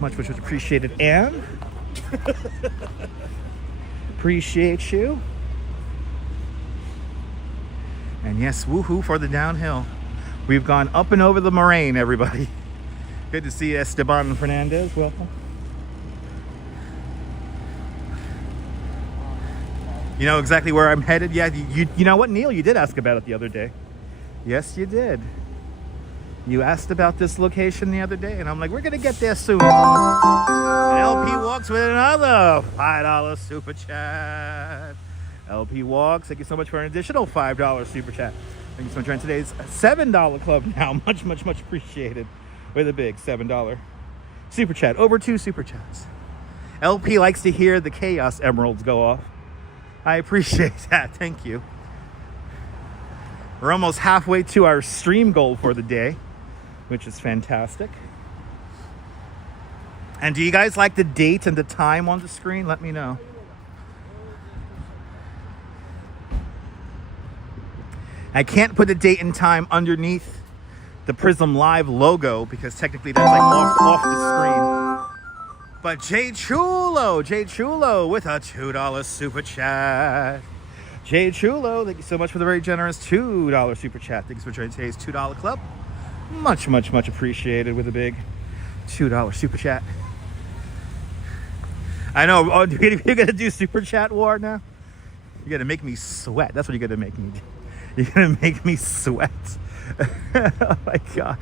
Much, much, much appreciated. And appreciate you. And yes, woohoo for the downhill. We've gone up and over the moraine, everybody. Good to see Esteban Fernandez. Welcome. You know exactly where I'm headed? Yeah, you know what, Neil? You did ask about it the other day. Yes, you did. You asked about this location the other day, and I'm like, we're going to get there soon. And LP walks with another $5 super chat. LP walks, thank you so much for an additional $5 super chat. Thank you so much for today's $7 club now. Much, much, much appreciated. With a big $7 super chat. Over 2 super chats. LP likes to hear the Chaos Emeralds go off. I appreciate that. Thank you. We're almost halfway to our stream goal for the day, which is fantastic. And do you guys like the date and the time on the screen? Let me know. I can't put the date and time underneath the Prism Live logo because technically that's like off the screen. But Jay Chulo with a $2 super chat. Jay Chulo, thank you so much for the very generous $2 super chat. Thanks for joining today's $2 club. Much, much, much appreciated with a big $2 super chat. I know, oh, you're gonna do super chat war now? You're gonna make me sweat. That's what you're gonna make me do. You're gonna make me sweat. Oh my God.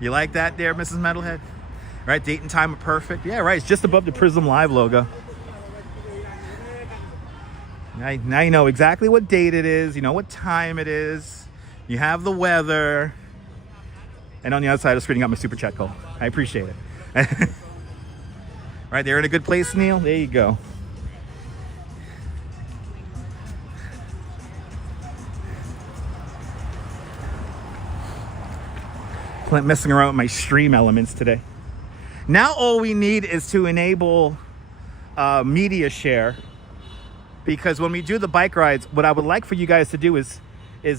You like that there, Mrs. Metalhead? Right, date and time are perfect. Yeah, right, it's just above the Prism Live logo. Now you know exactly what date it is. You know what time it is. You have the weather. And on the other side of the screen, you got my super chat call. I appreciate it. Right there in a good place, Neil. There you go. Messing around with my stream elements today. Now all we need is to enable media share, because when we do the bike rides, what I would like for you guys to do is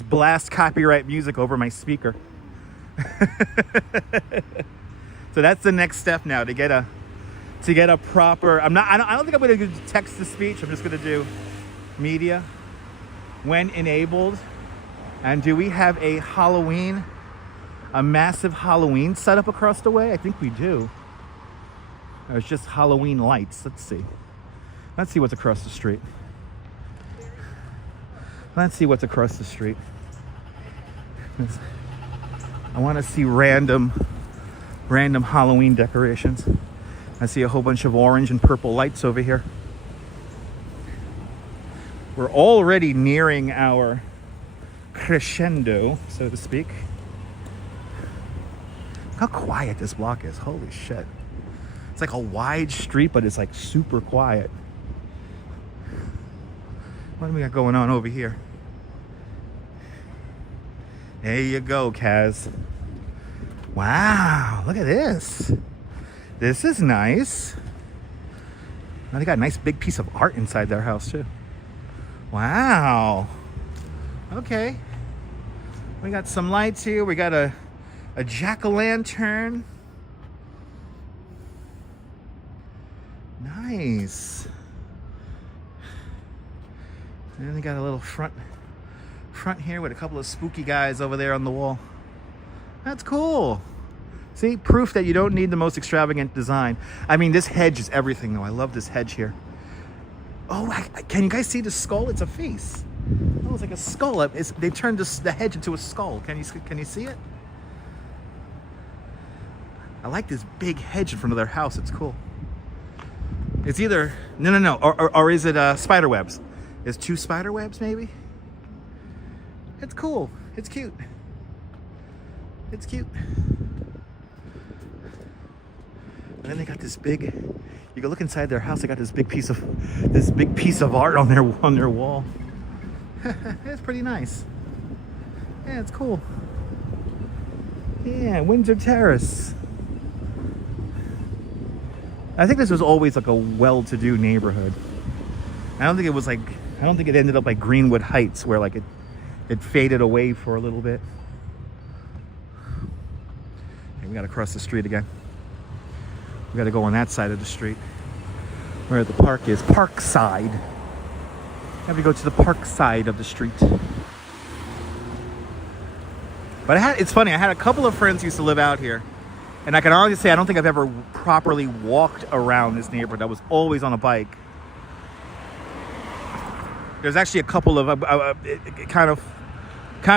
blast copyright music over my speaker. So that's the next step now, to get a proper. I don't think I'm going to do text to speech. I'm just going to do media when enabled. And do we have a massive Halloween setup across the way? I think we do. Or it's just Halloween lights. Let's see. Let's see what's across the street. Let's see what's across the street. I want to see random Halloween decorations. I see a whole bunch of orange and purple lights over here. We're already nearing our crescendo, so to speak. How quiet this block is. Holy shit. It's like a wide street, but it's like super quiet. What do we got going on over here? There you go, Kaz. Wow, look at this. This is nice. Oh, they got a nice big piece of art inside their house too. Wow. Okay. We got some lights here. We got a jack-o'-lantern. Nice. And then they got a little front here with a couple of spooky guys over there on the wall. That's cool. See, proof that you don't need the most extravagant design. I mean, this hedge is everything though. I love this hedge here. Oh, can you guys see the skull? It's a face. Oh, it's like a skull. They turned the hedge into a skull. Can you see it? I like this big hedge in front of their house. It's cool. It's either no, or is it spider webs? It's 2 spider webs maybe. It's cool. It's cute. It's cute. And then they got this big. You go look inside their house. They got this big piece of art on their wall. It's pretty nice. Yeah, it's cool. Yeah, Windsor Terrace. I think this was always like a well-to-do neighborhood. I don't think it ended up like Greenwood Heights where like it faded away for a little bit. Okay, we gotta cross the street again. We gotta go on that side of the street where the park is. Park side. Have to go to the park side of the street. But it's funny, I had a couple of friends who used to live out here. And I can honestly say I don't think I've ever properly walked around this neighborhood. I was always on a bike. There's actually a couple of kind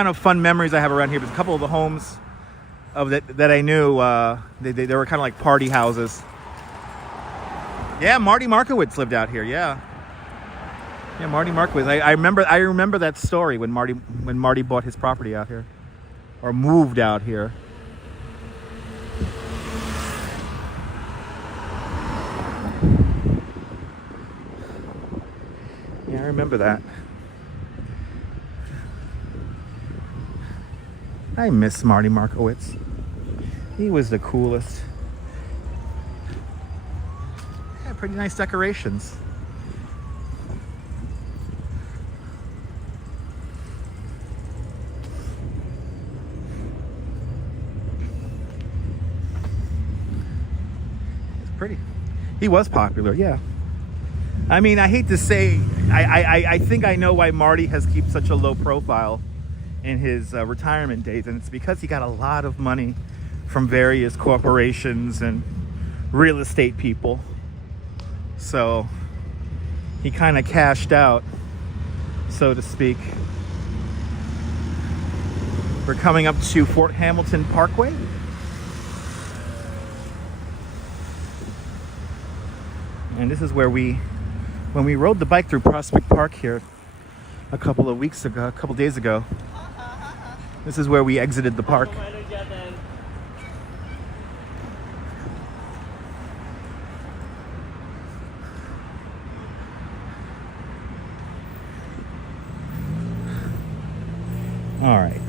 of fun memories I have around here. There's a couple of the homes that I knew. They were kind of like party houses. Yeah, Marty Markowitz lived out here. Yeah, Marty Markowitz. I remember that story when Marty bought his property out here, or moved out here. Yeah, I remember that. I miss Marty Markowitz. He was the coolest. Yeah, pretty nice decorations. It's pretty. He was popular, yeah. I mean, I hate to say, I think I know why Marty has kept such a low profile in his retirement days, and it's because he got a lot of money from various corporations and real estate people. So he kind of cashed out, so to speak. We're coming up to Fort Hamilton Parkway. And this is where when we rode the bike through Prospect Park here a couple days ago, this is where we exited the park. All right.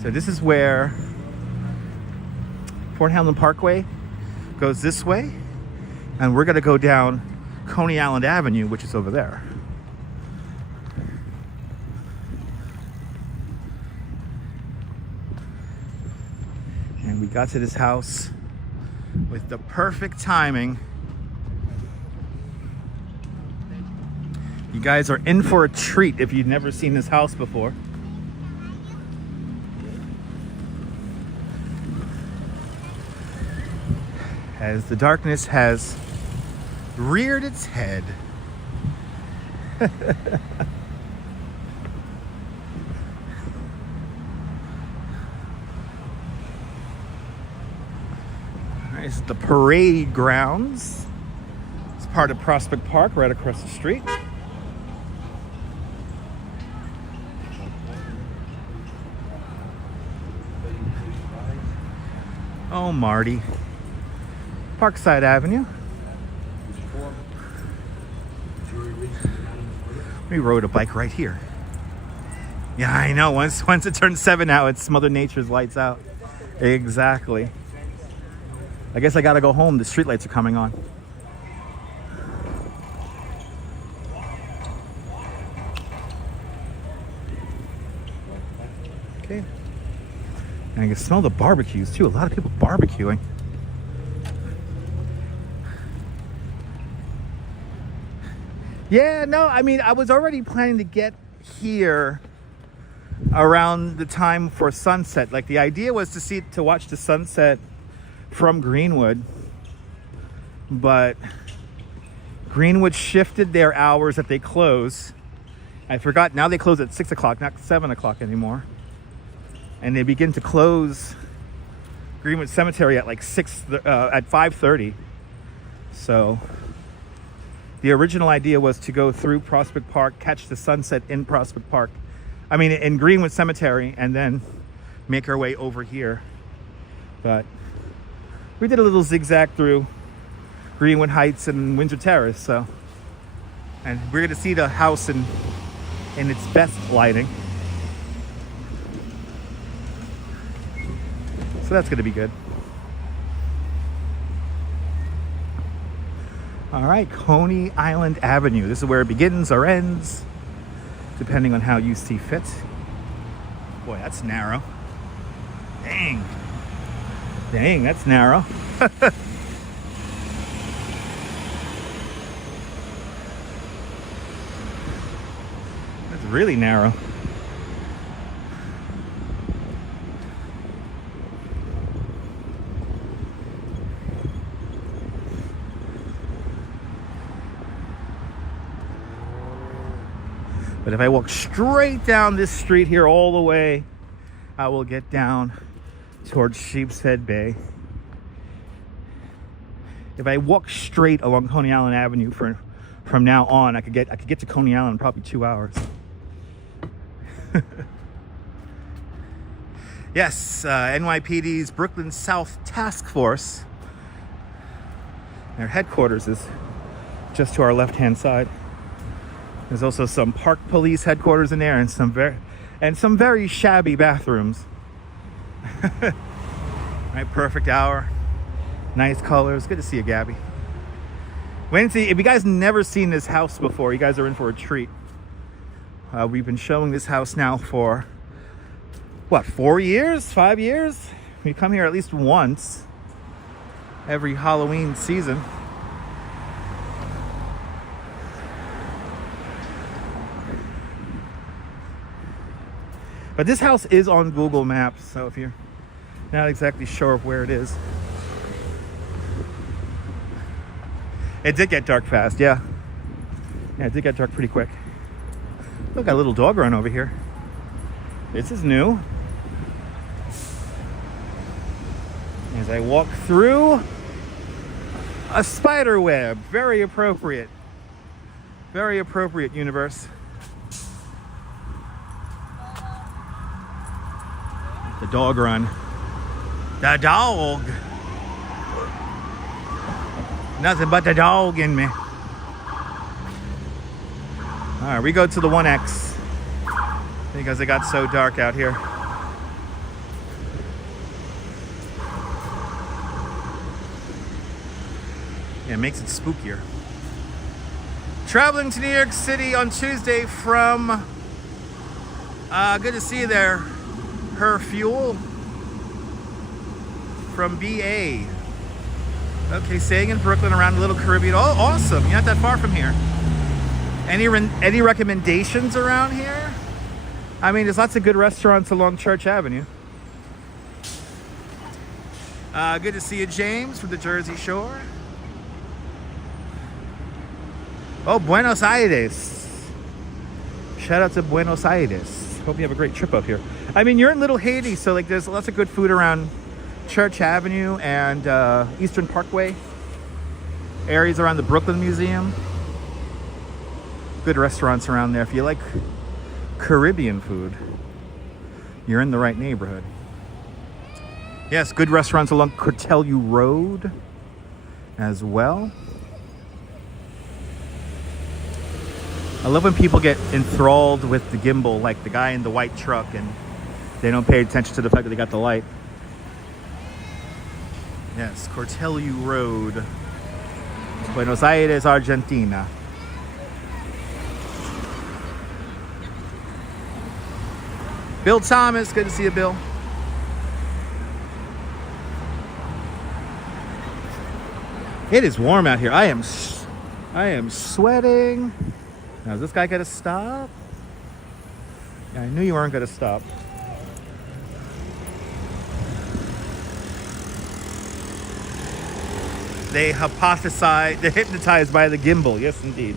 So this is where Fort Hamilton Parkway goes this way. And we're gonna go down Coney Island Avenue, which is over there. And we got to this house with the perfect timing. You guys are in for a treat if you've never seen this house before. As the darkness has reared its head. This is the parade grounds. It's part of Prospect Park right across the street. Oh, Marty. Parkside Avenue. We rode a bike right here. Yeah, I know. Once it turns 7 now, it's Mother Nature's lights out. Exactly. I guess I gotta go home. The streetlights are coming on. Okay. And I can smell the barbecues too. A lot of people barbecuing. Yeah, no, I mean, I was already planning to get here around the time for sunset. Like, the idea was to watch the sunset from Greenwood, but Greenwood shifted their hours that they close. I forgot, now they close at 6 o'clock, not 7 o'clock anymore. And they begin to close Greenwood Cemetery at like at 5:30. So the original idea was to go through Prospect Park, catch the sunset in Prospect Park. I mean, in Greenwood Cemetery, and then make our way over here. But we did a little zigzag through Greenwood Heights and Windsor Terrace, so. And we're gonna see the house in its best lighting. So that's gonna be good. All right, Coney Island Avenue. This is where it begins or ends, depending on how you see fit. Boy, that's narrow. Dang. Dang, that's narrow. That's really narrow. But if I walk straight down this street here all the way, I will get down towards Sheepshead Bay. If I walk straight along Coney Island Avenue from now on, I could get to Coney Island in probably 2 hours. Yes, NYPD's Brooklyn South Task Force. Their headquarters is just to our left-hand side. There's also some park police headquarters in there, and some very shabby bathrooms. Right, perfect hour, nice colors. Good to see you, Gabby. Wait and see. If you guys never seen this house before, you guys are in for a treat. We've been showing this house now for what, 4 years, 5 years? We come here at least once every Halloween season. But this house is on Google Maps, so if you're not exactly sure of where it is. It did get dark fast, yeah. Yeah, it did get dark pretty quick. Look, got a little dog run over here. This is new. As I walk through a spider web, very appropriate. Very appropriate, universe. The dog run. The dog. Nothing but the dog in me. All right, we go to the 1X because it got so dark out here. Yeah, it makes it spookier. Traveling to New York City on Tuesday from, good to see you there, Her Fuel from BA. Okay, staying in Brooklyn around a little Caribbean. Oh, awesome. You're not that far from here. Any recommendations around here? I mean, there's lots of good restaurants along Church Avenue. Good to see you, James, from the Jersey Shore. Oh, Buenos Aires. Shout out to Buenos Aires. Hope you have a great trip up here. I mean, you're in Little Haiti, so like there's lots of good food around Church Avenue and Eastern Parkway. Areas around the Brooklyn Museum. Good restaurants around there. If you like Caribbean food, you're in the right neighborhood. Yes, good restaurants along Cortelyou Road as well. I love when people get enthralled with the gimbal, like the guy in the white truck, and they don't pay attention to the fact that they got the light. Yes, Cortelyou Road, Buenos Aires, Argentina. Bill Thomas, good to see you, Bill. It is warm out here. I am sweating. Now, is this guy gonna stop? Yeah, I knew you weren't gonna stop. They hypothesize, they're hypnotized by the Gimble. Yes, indeed.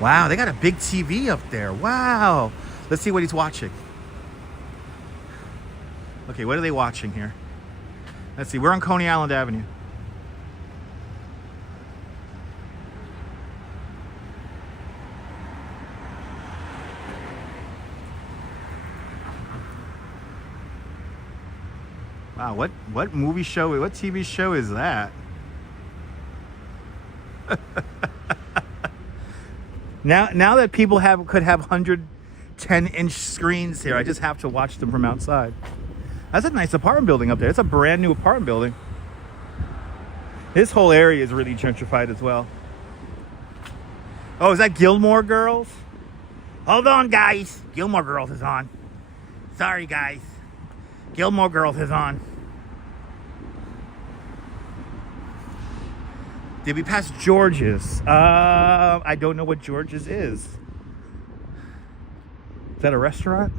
Wow, they got a big TV up there. Wow. Let's see what he's watching. Okay, what are they watching here? Let's see, we're on Coney Island Avenue. Wow, what movie show, what TV show is that? Now that people could have 110-inch screens here, I just have to watch them from outside. That's a nice apartment building up there. It's a brand new apartment building. This whole area is really gentrified as well. Oh, is that Gilmore Girls? Hold on, guys. Gilmore Girls is on. Sorry, guys. Gilmore Girls is on. Did we pass George's? I don't know what George's is. Is that a restaurant?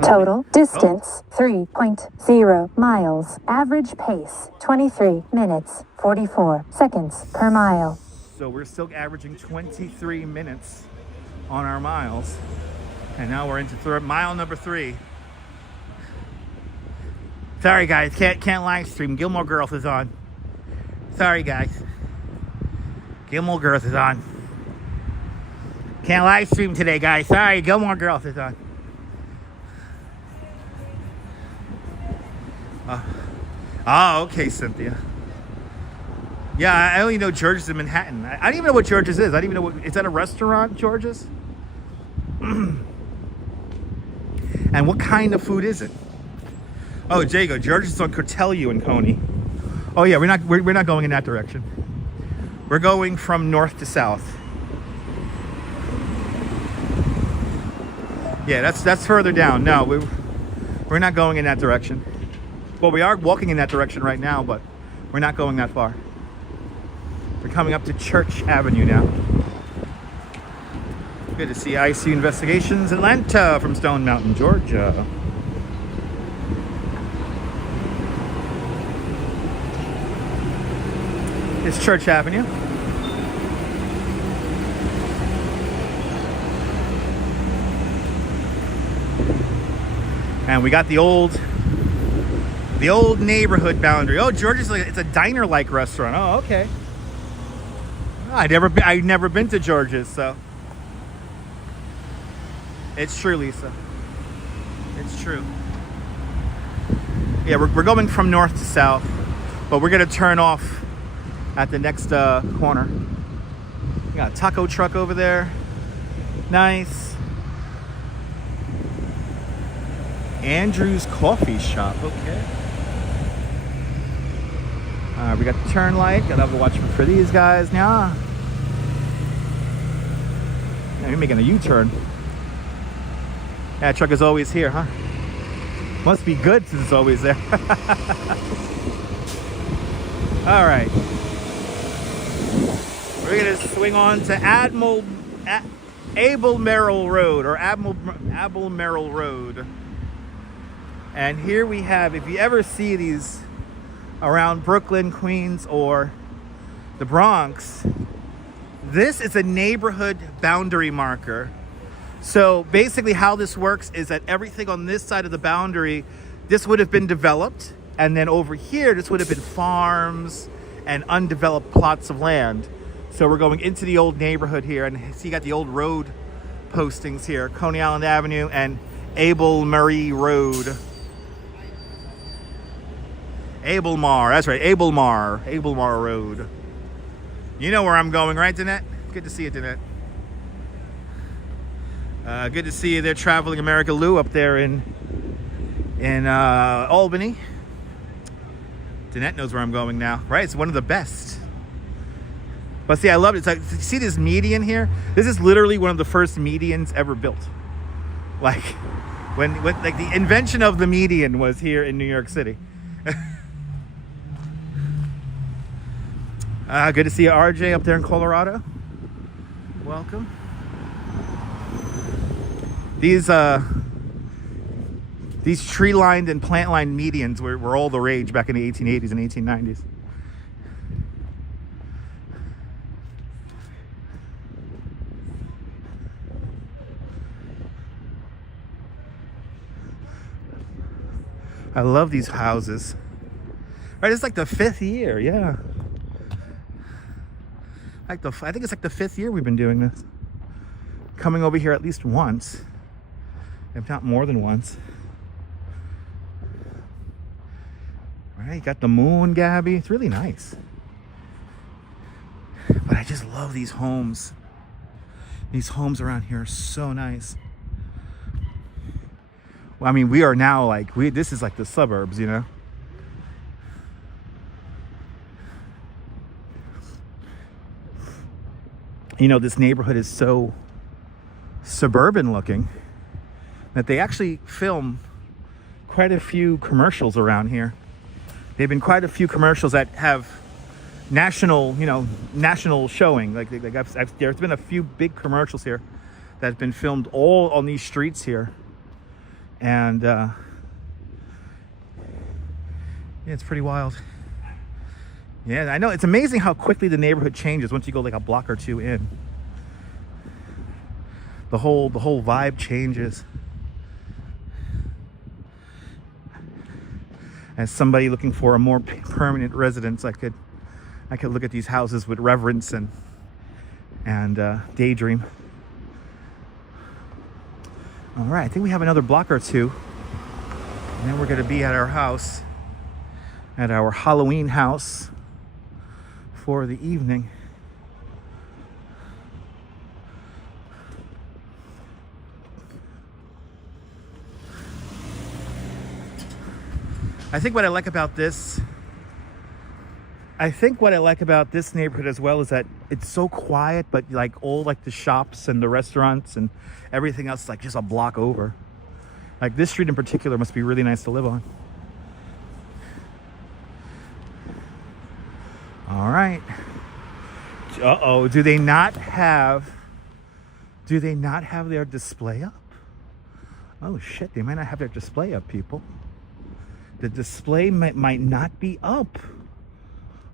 Total distance 3.0 miles. Average pace 23 minutes 44 seconds per mile. So we're still averaging 23 minutes on our miles. And now we're into mile number 3. Sorry guys, can't live stream. Gilmore Girls is on. Sorry guys. Gilmore Girls is on. Can't live stream today, guys. Sorry, Gilmore Girls is on. Oh, okay, Cynthia. Yeah, I only know George's in Manhattan. I don't even know what George's is. I don't even know what... Is that a restaurant, George's? And what kind of food is it? Oh, Jago, George's is on Cortelio and Coney. Oh yeah, we're not going in that direction. We're going from north to south. Yeah, that's further down. No, we're not going in that direction. Well, we are walking in that direction right now, but we're not going that far. We're coming up to Church Avenue now. Good to see ICU Investigations Atlanta from Stone Mountain, Georgia. It's Church Avenue. And we got the old neighborhood boundary. Oh, George's it's a diner-like restaurant. Oh, okay. I've never been to George's, so it's true, Lisa. It's true. Yeah, we're going from north to south, but we're gonna turn off at the next corner. We got a taco truck over there. Nice. Andrew's Coffee Shop. Okay. We got the turn light. Gotta have to watch for these guys now. Yeah, you're making a U-turn. That truck is always here, huh? Must be good since it's always there. All right. We're gonna swing on to Albemarle Road, or Albemarle Road. And here we have, if you ever see these around Brooklyn, Queens, or the Bronx, this is a neighborhood boundary marker. So basically how this works is that everything on this side of the boundary, this would have been developed, and then over here, this would have been farms and undeveloped plots of land. So we're going into the old neighborhood here, and see you got the old road postings here, Coney Island Avenue and Albemarle Road. Albemarle, that's right, Albemarle Road. You know where I'm going, right, Danette? Good to see you, Danette. Good to see you there, Traveling America Lou, up there in Albany. Danette knows where I'm going now, right? It's one of the best. But see, I love it. It's like, see this median here? This is literally one of the first medians ever built. Like, when like the invention of the median was here in New York City. Good to see you, RJ, up there in Colorado. Welcome. These tree-lined and plant-lined medians were all the rage back in the 1880s and 1890s. I love these houses. Right, it's like the 5th year, yeah. I think it's like the 5th year we've been doing this. Coming over here at least once, if not more than once. Right, you got the moon, Gabby. It's really nice. But I just love these homes. These homes around here are so nice. Well, I mean, we are now like, this is like the suburbs, you know? You know, this neighborhood is so suburban looking that they actually film quite a few commercials around here. They've been quite a few commercials that have national, you know, national showing. Like there's been a few big commercials here that have been filmed all on these streets here. And yeah, it's pretty wild. Yeah, I know. It's amazing how quickly the neighborhood changes once you go like a block or two in. The whole vibe changes. As somebody looking for a more permanent residence, I could look at these houses with reverence and daydream. All right, I think we have another block or two, and then we're going to be at our house, at our Halloween house for the evening. I think what I like about this neighborhood as well is that it's so quiet, but like all like the shops and the restaurants and everything else is like just a block over. Like this street in particular must be really nice to live on. All right. Uh-oh, do they not have their display up? Oh shit, they might not have their display up, people. The display might not be up.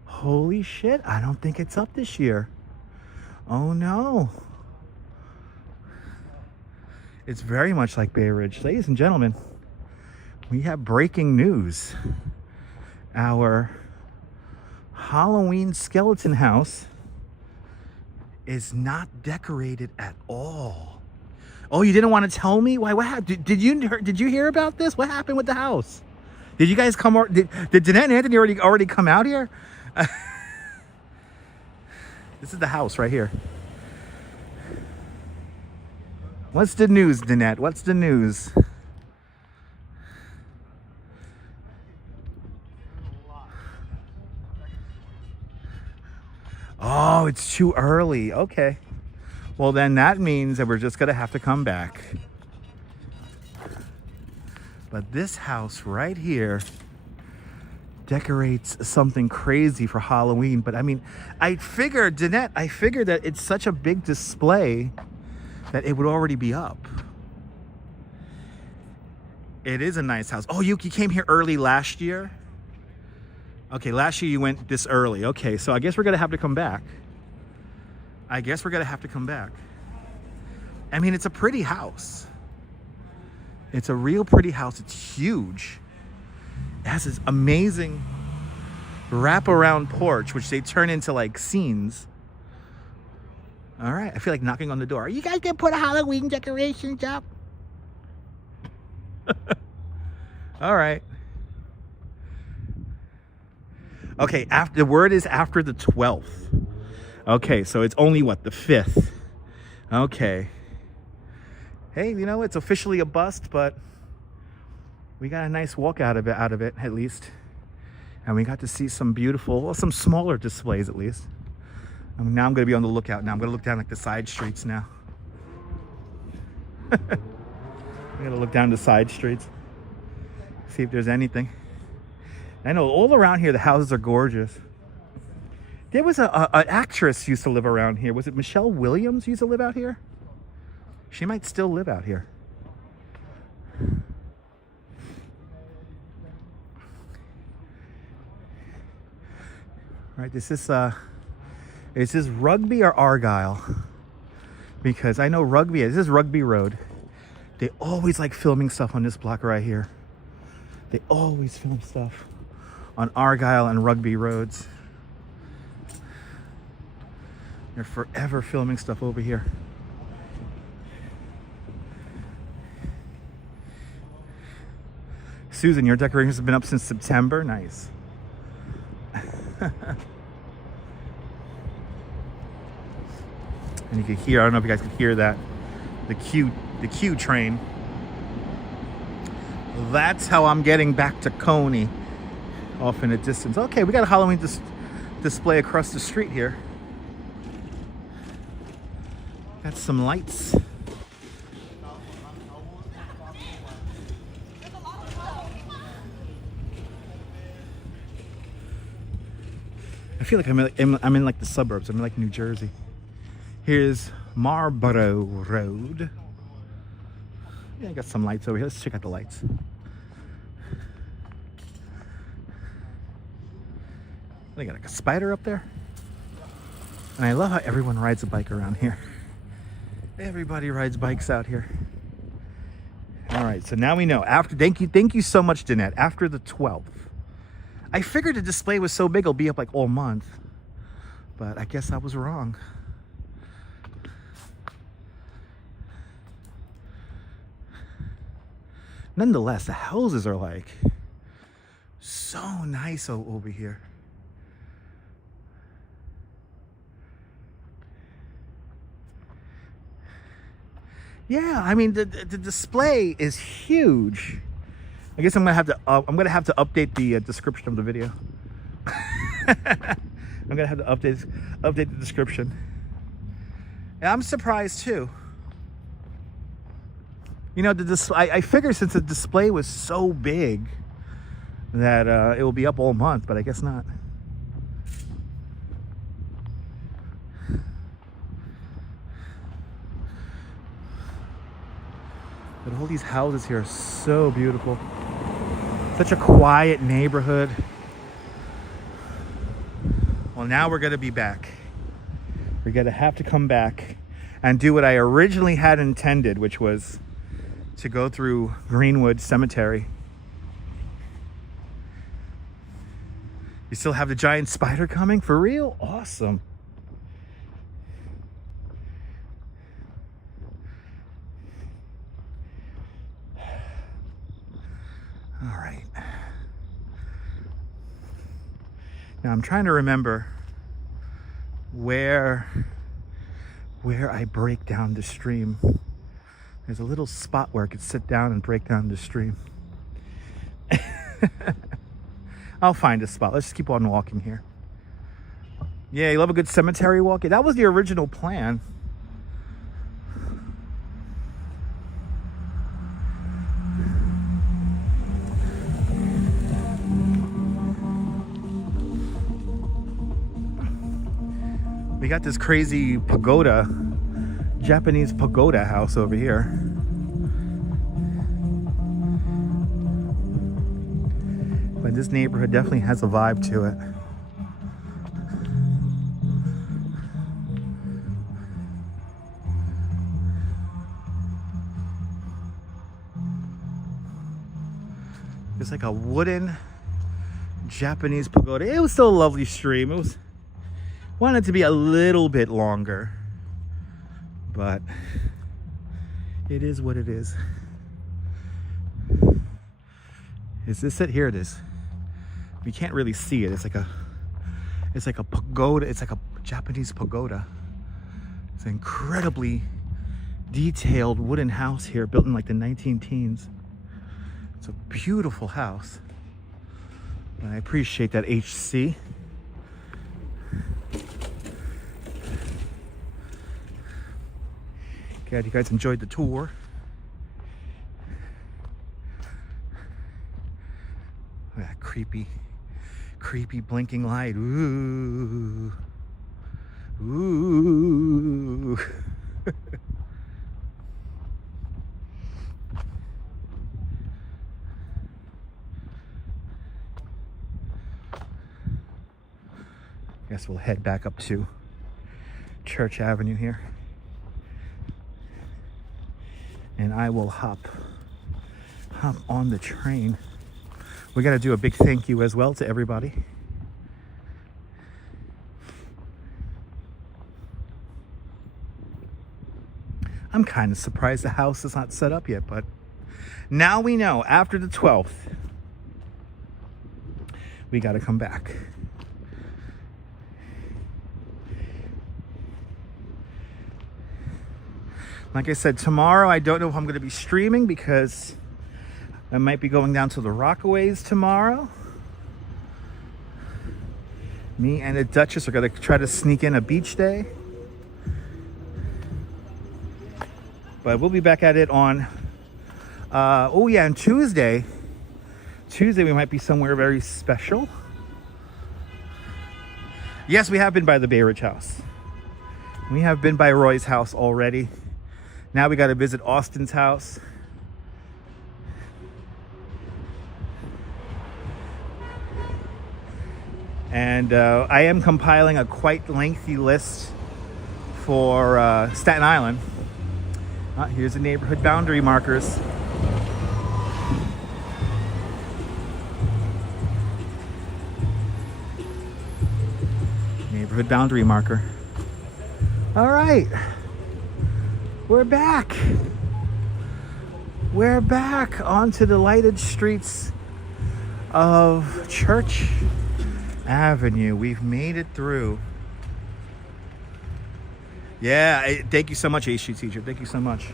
Holy shit, I don't think it's up this year. Oh no. It's very much like Bay Ridge. Ladies and gentlemen, we have breaking news. Our Halloween skeleton house is not decorated at all. Oh, you didn't want to tell me? Why? What happened? Did you hear about this? What happened with the house? Did you guys come? Did Danette and Anthony already come out here? This is the house right here. What's the news, Danette? What's the news? Oh, it's too early. Okay. Well, then that means that we're just going to have to come back. But this house right here decorates something crazy for Halloween. But I mean, I figured that it's such a big display that it would already be up. It is a nice house. Oh, you came here early last year? Okay, last year you went this early. Okay, so I guess we're going to have to come back. I mean, it's a pretty house. It's a real pretty house. It's huge. It has this amazing wraparound porch, which they turn into like scenes. All right, I feel like knocking on the door. You guys can put a Halloween decorations up? All right. Okay, the word is after the 12th. Okay, so it's only what, the 5th? Okay. Hey, you know, it's officially a bust, but we got a nice walk out of it at least. And we got to see some beautiful, well, some smaller displays at least. I mean, now I'm going to be on the lookout now. I'm going to look down like the side streets now. I'm going to look down the side streets. See if there's anything. I know all around here the houses are gorgeous. There was an actress used to live around here. Was it Michelle Williams used to live out here? She might still live out here. Right, is this Rugby or Argyle? Because I know Rugby, this is Rugby Road. They always like filming stuff on this block right here. They always film stuff on Argyle and Rugby roads. They're forever filming stuff over here. Susan, your decorations have been up since September. Nice. And you can hear, I don't know if you guys can hear that, the Q train. That's how I'm getting back to Coney, off in the distance. Okay, we got a Halloween display across the street here. Got some lights. I feel like I'm in like the suburbs. I'm in like New Jersey. Here's Marlborough Road. Yeah, I got some lights over here. Let's check out the lights. They got like a spider up there. And I love how everyone rides a bike around here. Everybody rides bikes out here. All right, so now we know. Thank you so much, Danette. After the 12th. I figured the display was so big it'll be up like all month. But I guess I was wrong. Nonetheless, the houses are like so nice over here. Yeah, I mean the display is huge. I guess I'm gonna have to update the description of the video. I'm gonna have to update the description. And I'm surprised too. You know, I figured since the display was so big that it will be up all month, but I guess not. But all these houses here are so beautiful. Such a quiet neighborhood. Well, now we're gonna be back. We're gonna have to come back and do what I originally had intended, which was to go through Greenwood Cemetery. You still have the giant spider coming? For real? Awesome. All right. Now I'm trying to remember where I break down the stream. There's a little spot where I could sit down and break down the stream. I'll find a spot. Let's just keep on walking here. Yeah, you love a good cemetery walk? Yeah, that was the original plan. We got this crazy pagoda, Japanese pagoda house over here. But this neighborhood definitely has a vibe to it. It's like a wooden Japanese pagoda. It was still a lovely stream. It was wanted to be a little bit longer, but it is what it is. Is this it? Here it is. We can't really see it. It's like a pagoda. It's like a Japanese pagoda. It's an incredibly detailed wooden house here, built in like the 19-teens. It's a beautiful house. And I appreciate that HC. Glad you guys enjoyed the tour. That creepy blinking light. Ooh. Ooh. Guess we'll head back up to Church Avenue here. And I will hop on the train. We got to do a big thank you as well to everybody. I'm kind of surprised the house is not set up yet, but now we know after the 12th, we got to come back. Like I said, tomorrow I don't know if I'm going to be streaming because I might be going down to the Rockaways tomorrow. Me and the Duchess are going to try to sneak in a beach day. But we'll be back at it on, on Tuesday. Tuesday we might be somewhere very special. Yes, we have been by the Bay Ridge house. We have been by Roy's house already. Now we got to visit Austin's house. And I am compiling a quite lengthy list for Staten Island. Here's the neighborhood boundary markers. Neighborhood boundary marker. All right. We're back. We're back onto the lighted streets of Church Avenue. We've made it through. Yeah, thank you so much, HG teacher. Thank you so much.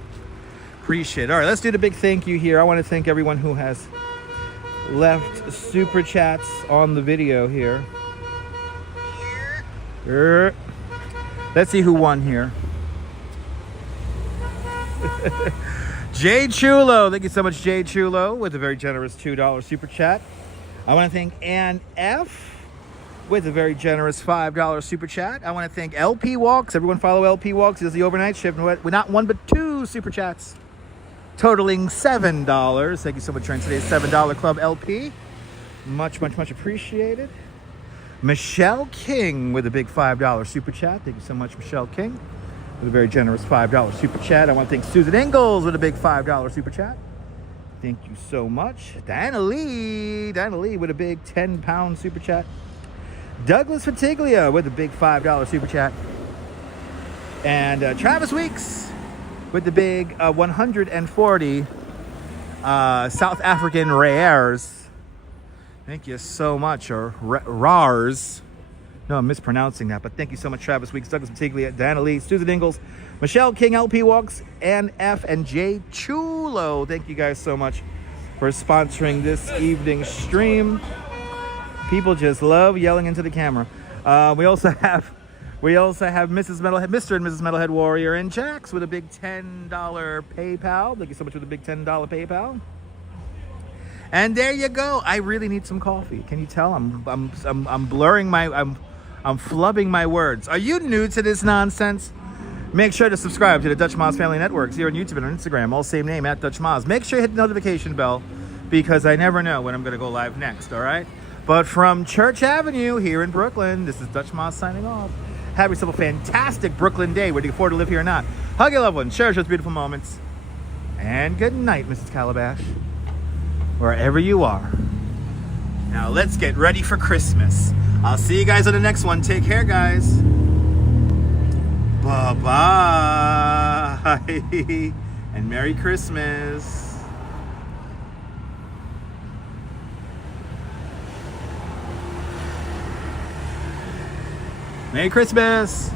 Appreciate it. All right, let's do the big thank you here. I want to thank everyone who has left super chats on the video here. Let's see who won here. Jay Chulo. Thank you so much, Jay Chulo, with a very generous $2 super chat. I want to thank Ann F. with a very generous $5 super chat. I want to thank LP Walks. Everyone follow LP Walks. He does the overnight shift. We're not one, but two super chats, totaling $7. Thank you so much for today's $7 Club LP. Much, much, much appreciated. Michelle King with a big $5 super chat. Thank you so much, Michelle King, with a very generous $5 super chat. I want to thank Susan Ingalls with a big $5 super chat. Thank you so much. Diana Lee with a big 10-pound super chat. Douglas Fatiglia with a big $5 super chat. And Travis Weeks with the big 140 South African Rares. Thank you so much. Or Rars. No, I'm mispronouncing that, but thank you so much, Travis Weeks, Douglas Fatiglia, Diana Lee, Susan Ingalls, Michelle King, LP Walks, Ann F, and Jay Chulo. Thank you guys so much for sponsoring this evening's stream. People just love yelling into the camera. We also have Mrs. Metalhead, Mr. and Mrs. Metalhead Warrior, and Jax with a big $10 PayPal. Thank you so much for the big $10 PayPal. And there you go. I really need some coffee. Can you tell? I'm blurring I'm flubbing my words. Are you new to this nonsense? Make sure to subscribe to the Dutch Moz Family Networks here on YouTube and on Instagram, all same name, at Dutch Moz. Make sure you hit the notification bell because I never know when I'm going to go live next, all right? But from Church Avenue here in Brooklyn, this is Dutch Moz signing off. Have yourself a fantastic Brooklyn day, whether you afford to live here or not. Hug your loved ones, cherish those beautiful moments. And good night, Mrs. Calabash, wherever you are. Now let's get ready for Christmas. I'll see you guys on the next one. Take care, guys. Bye-bye. And Merry Christmas. Merry Christmas.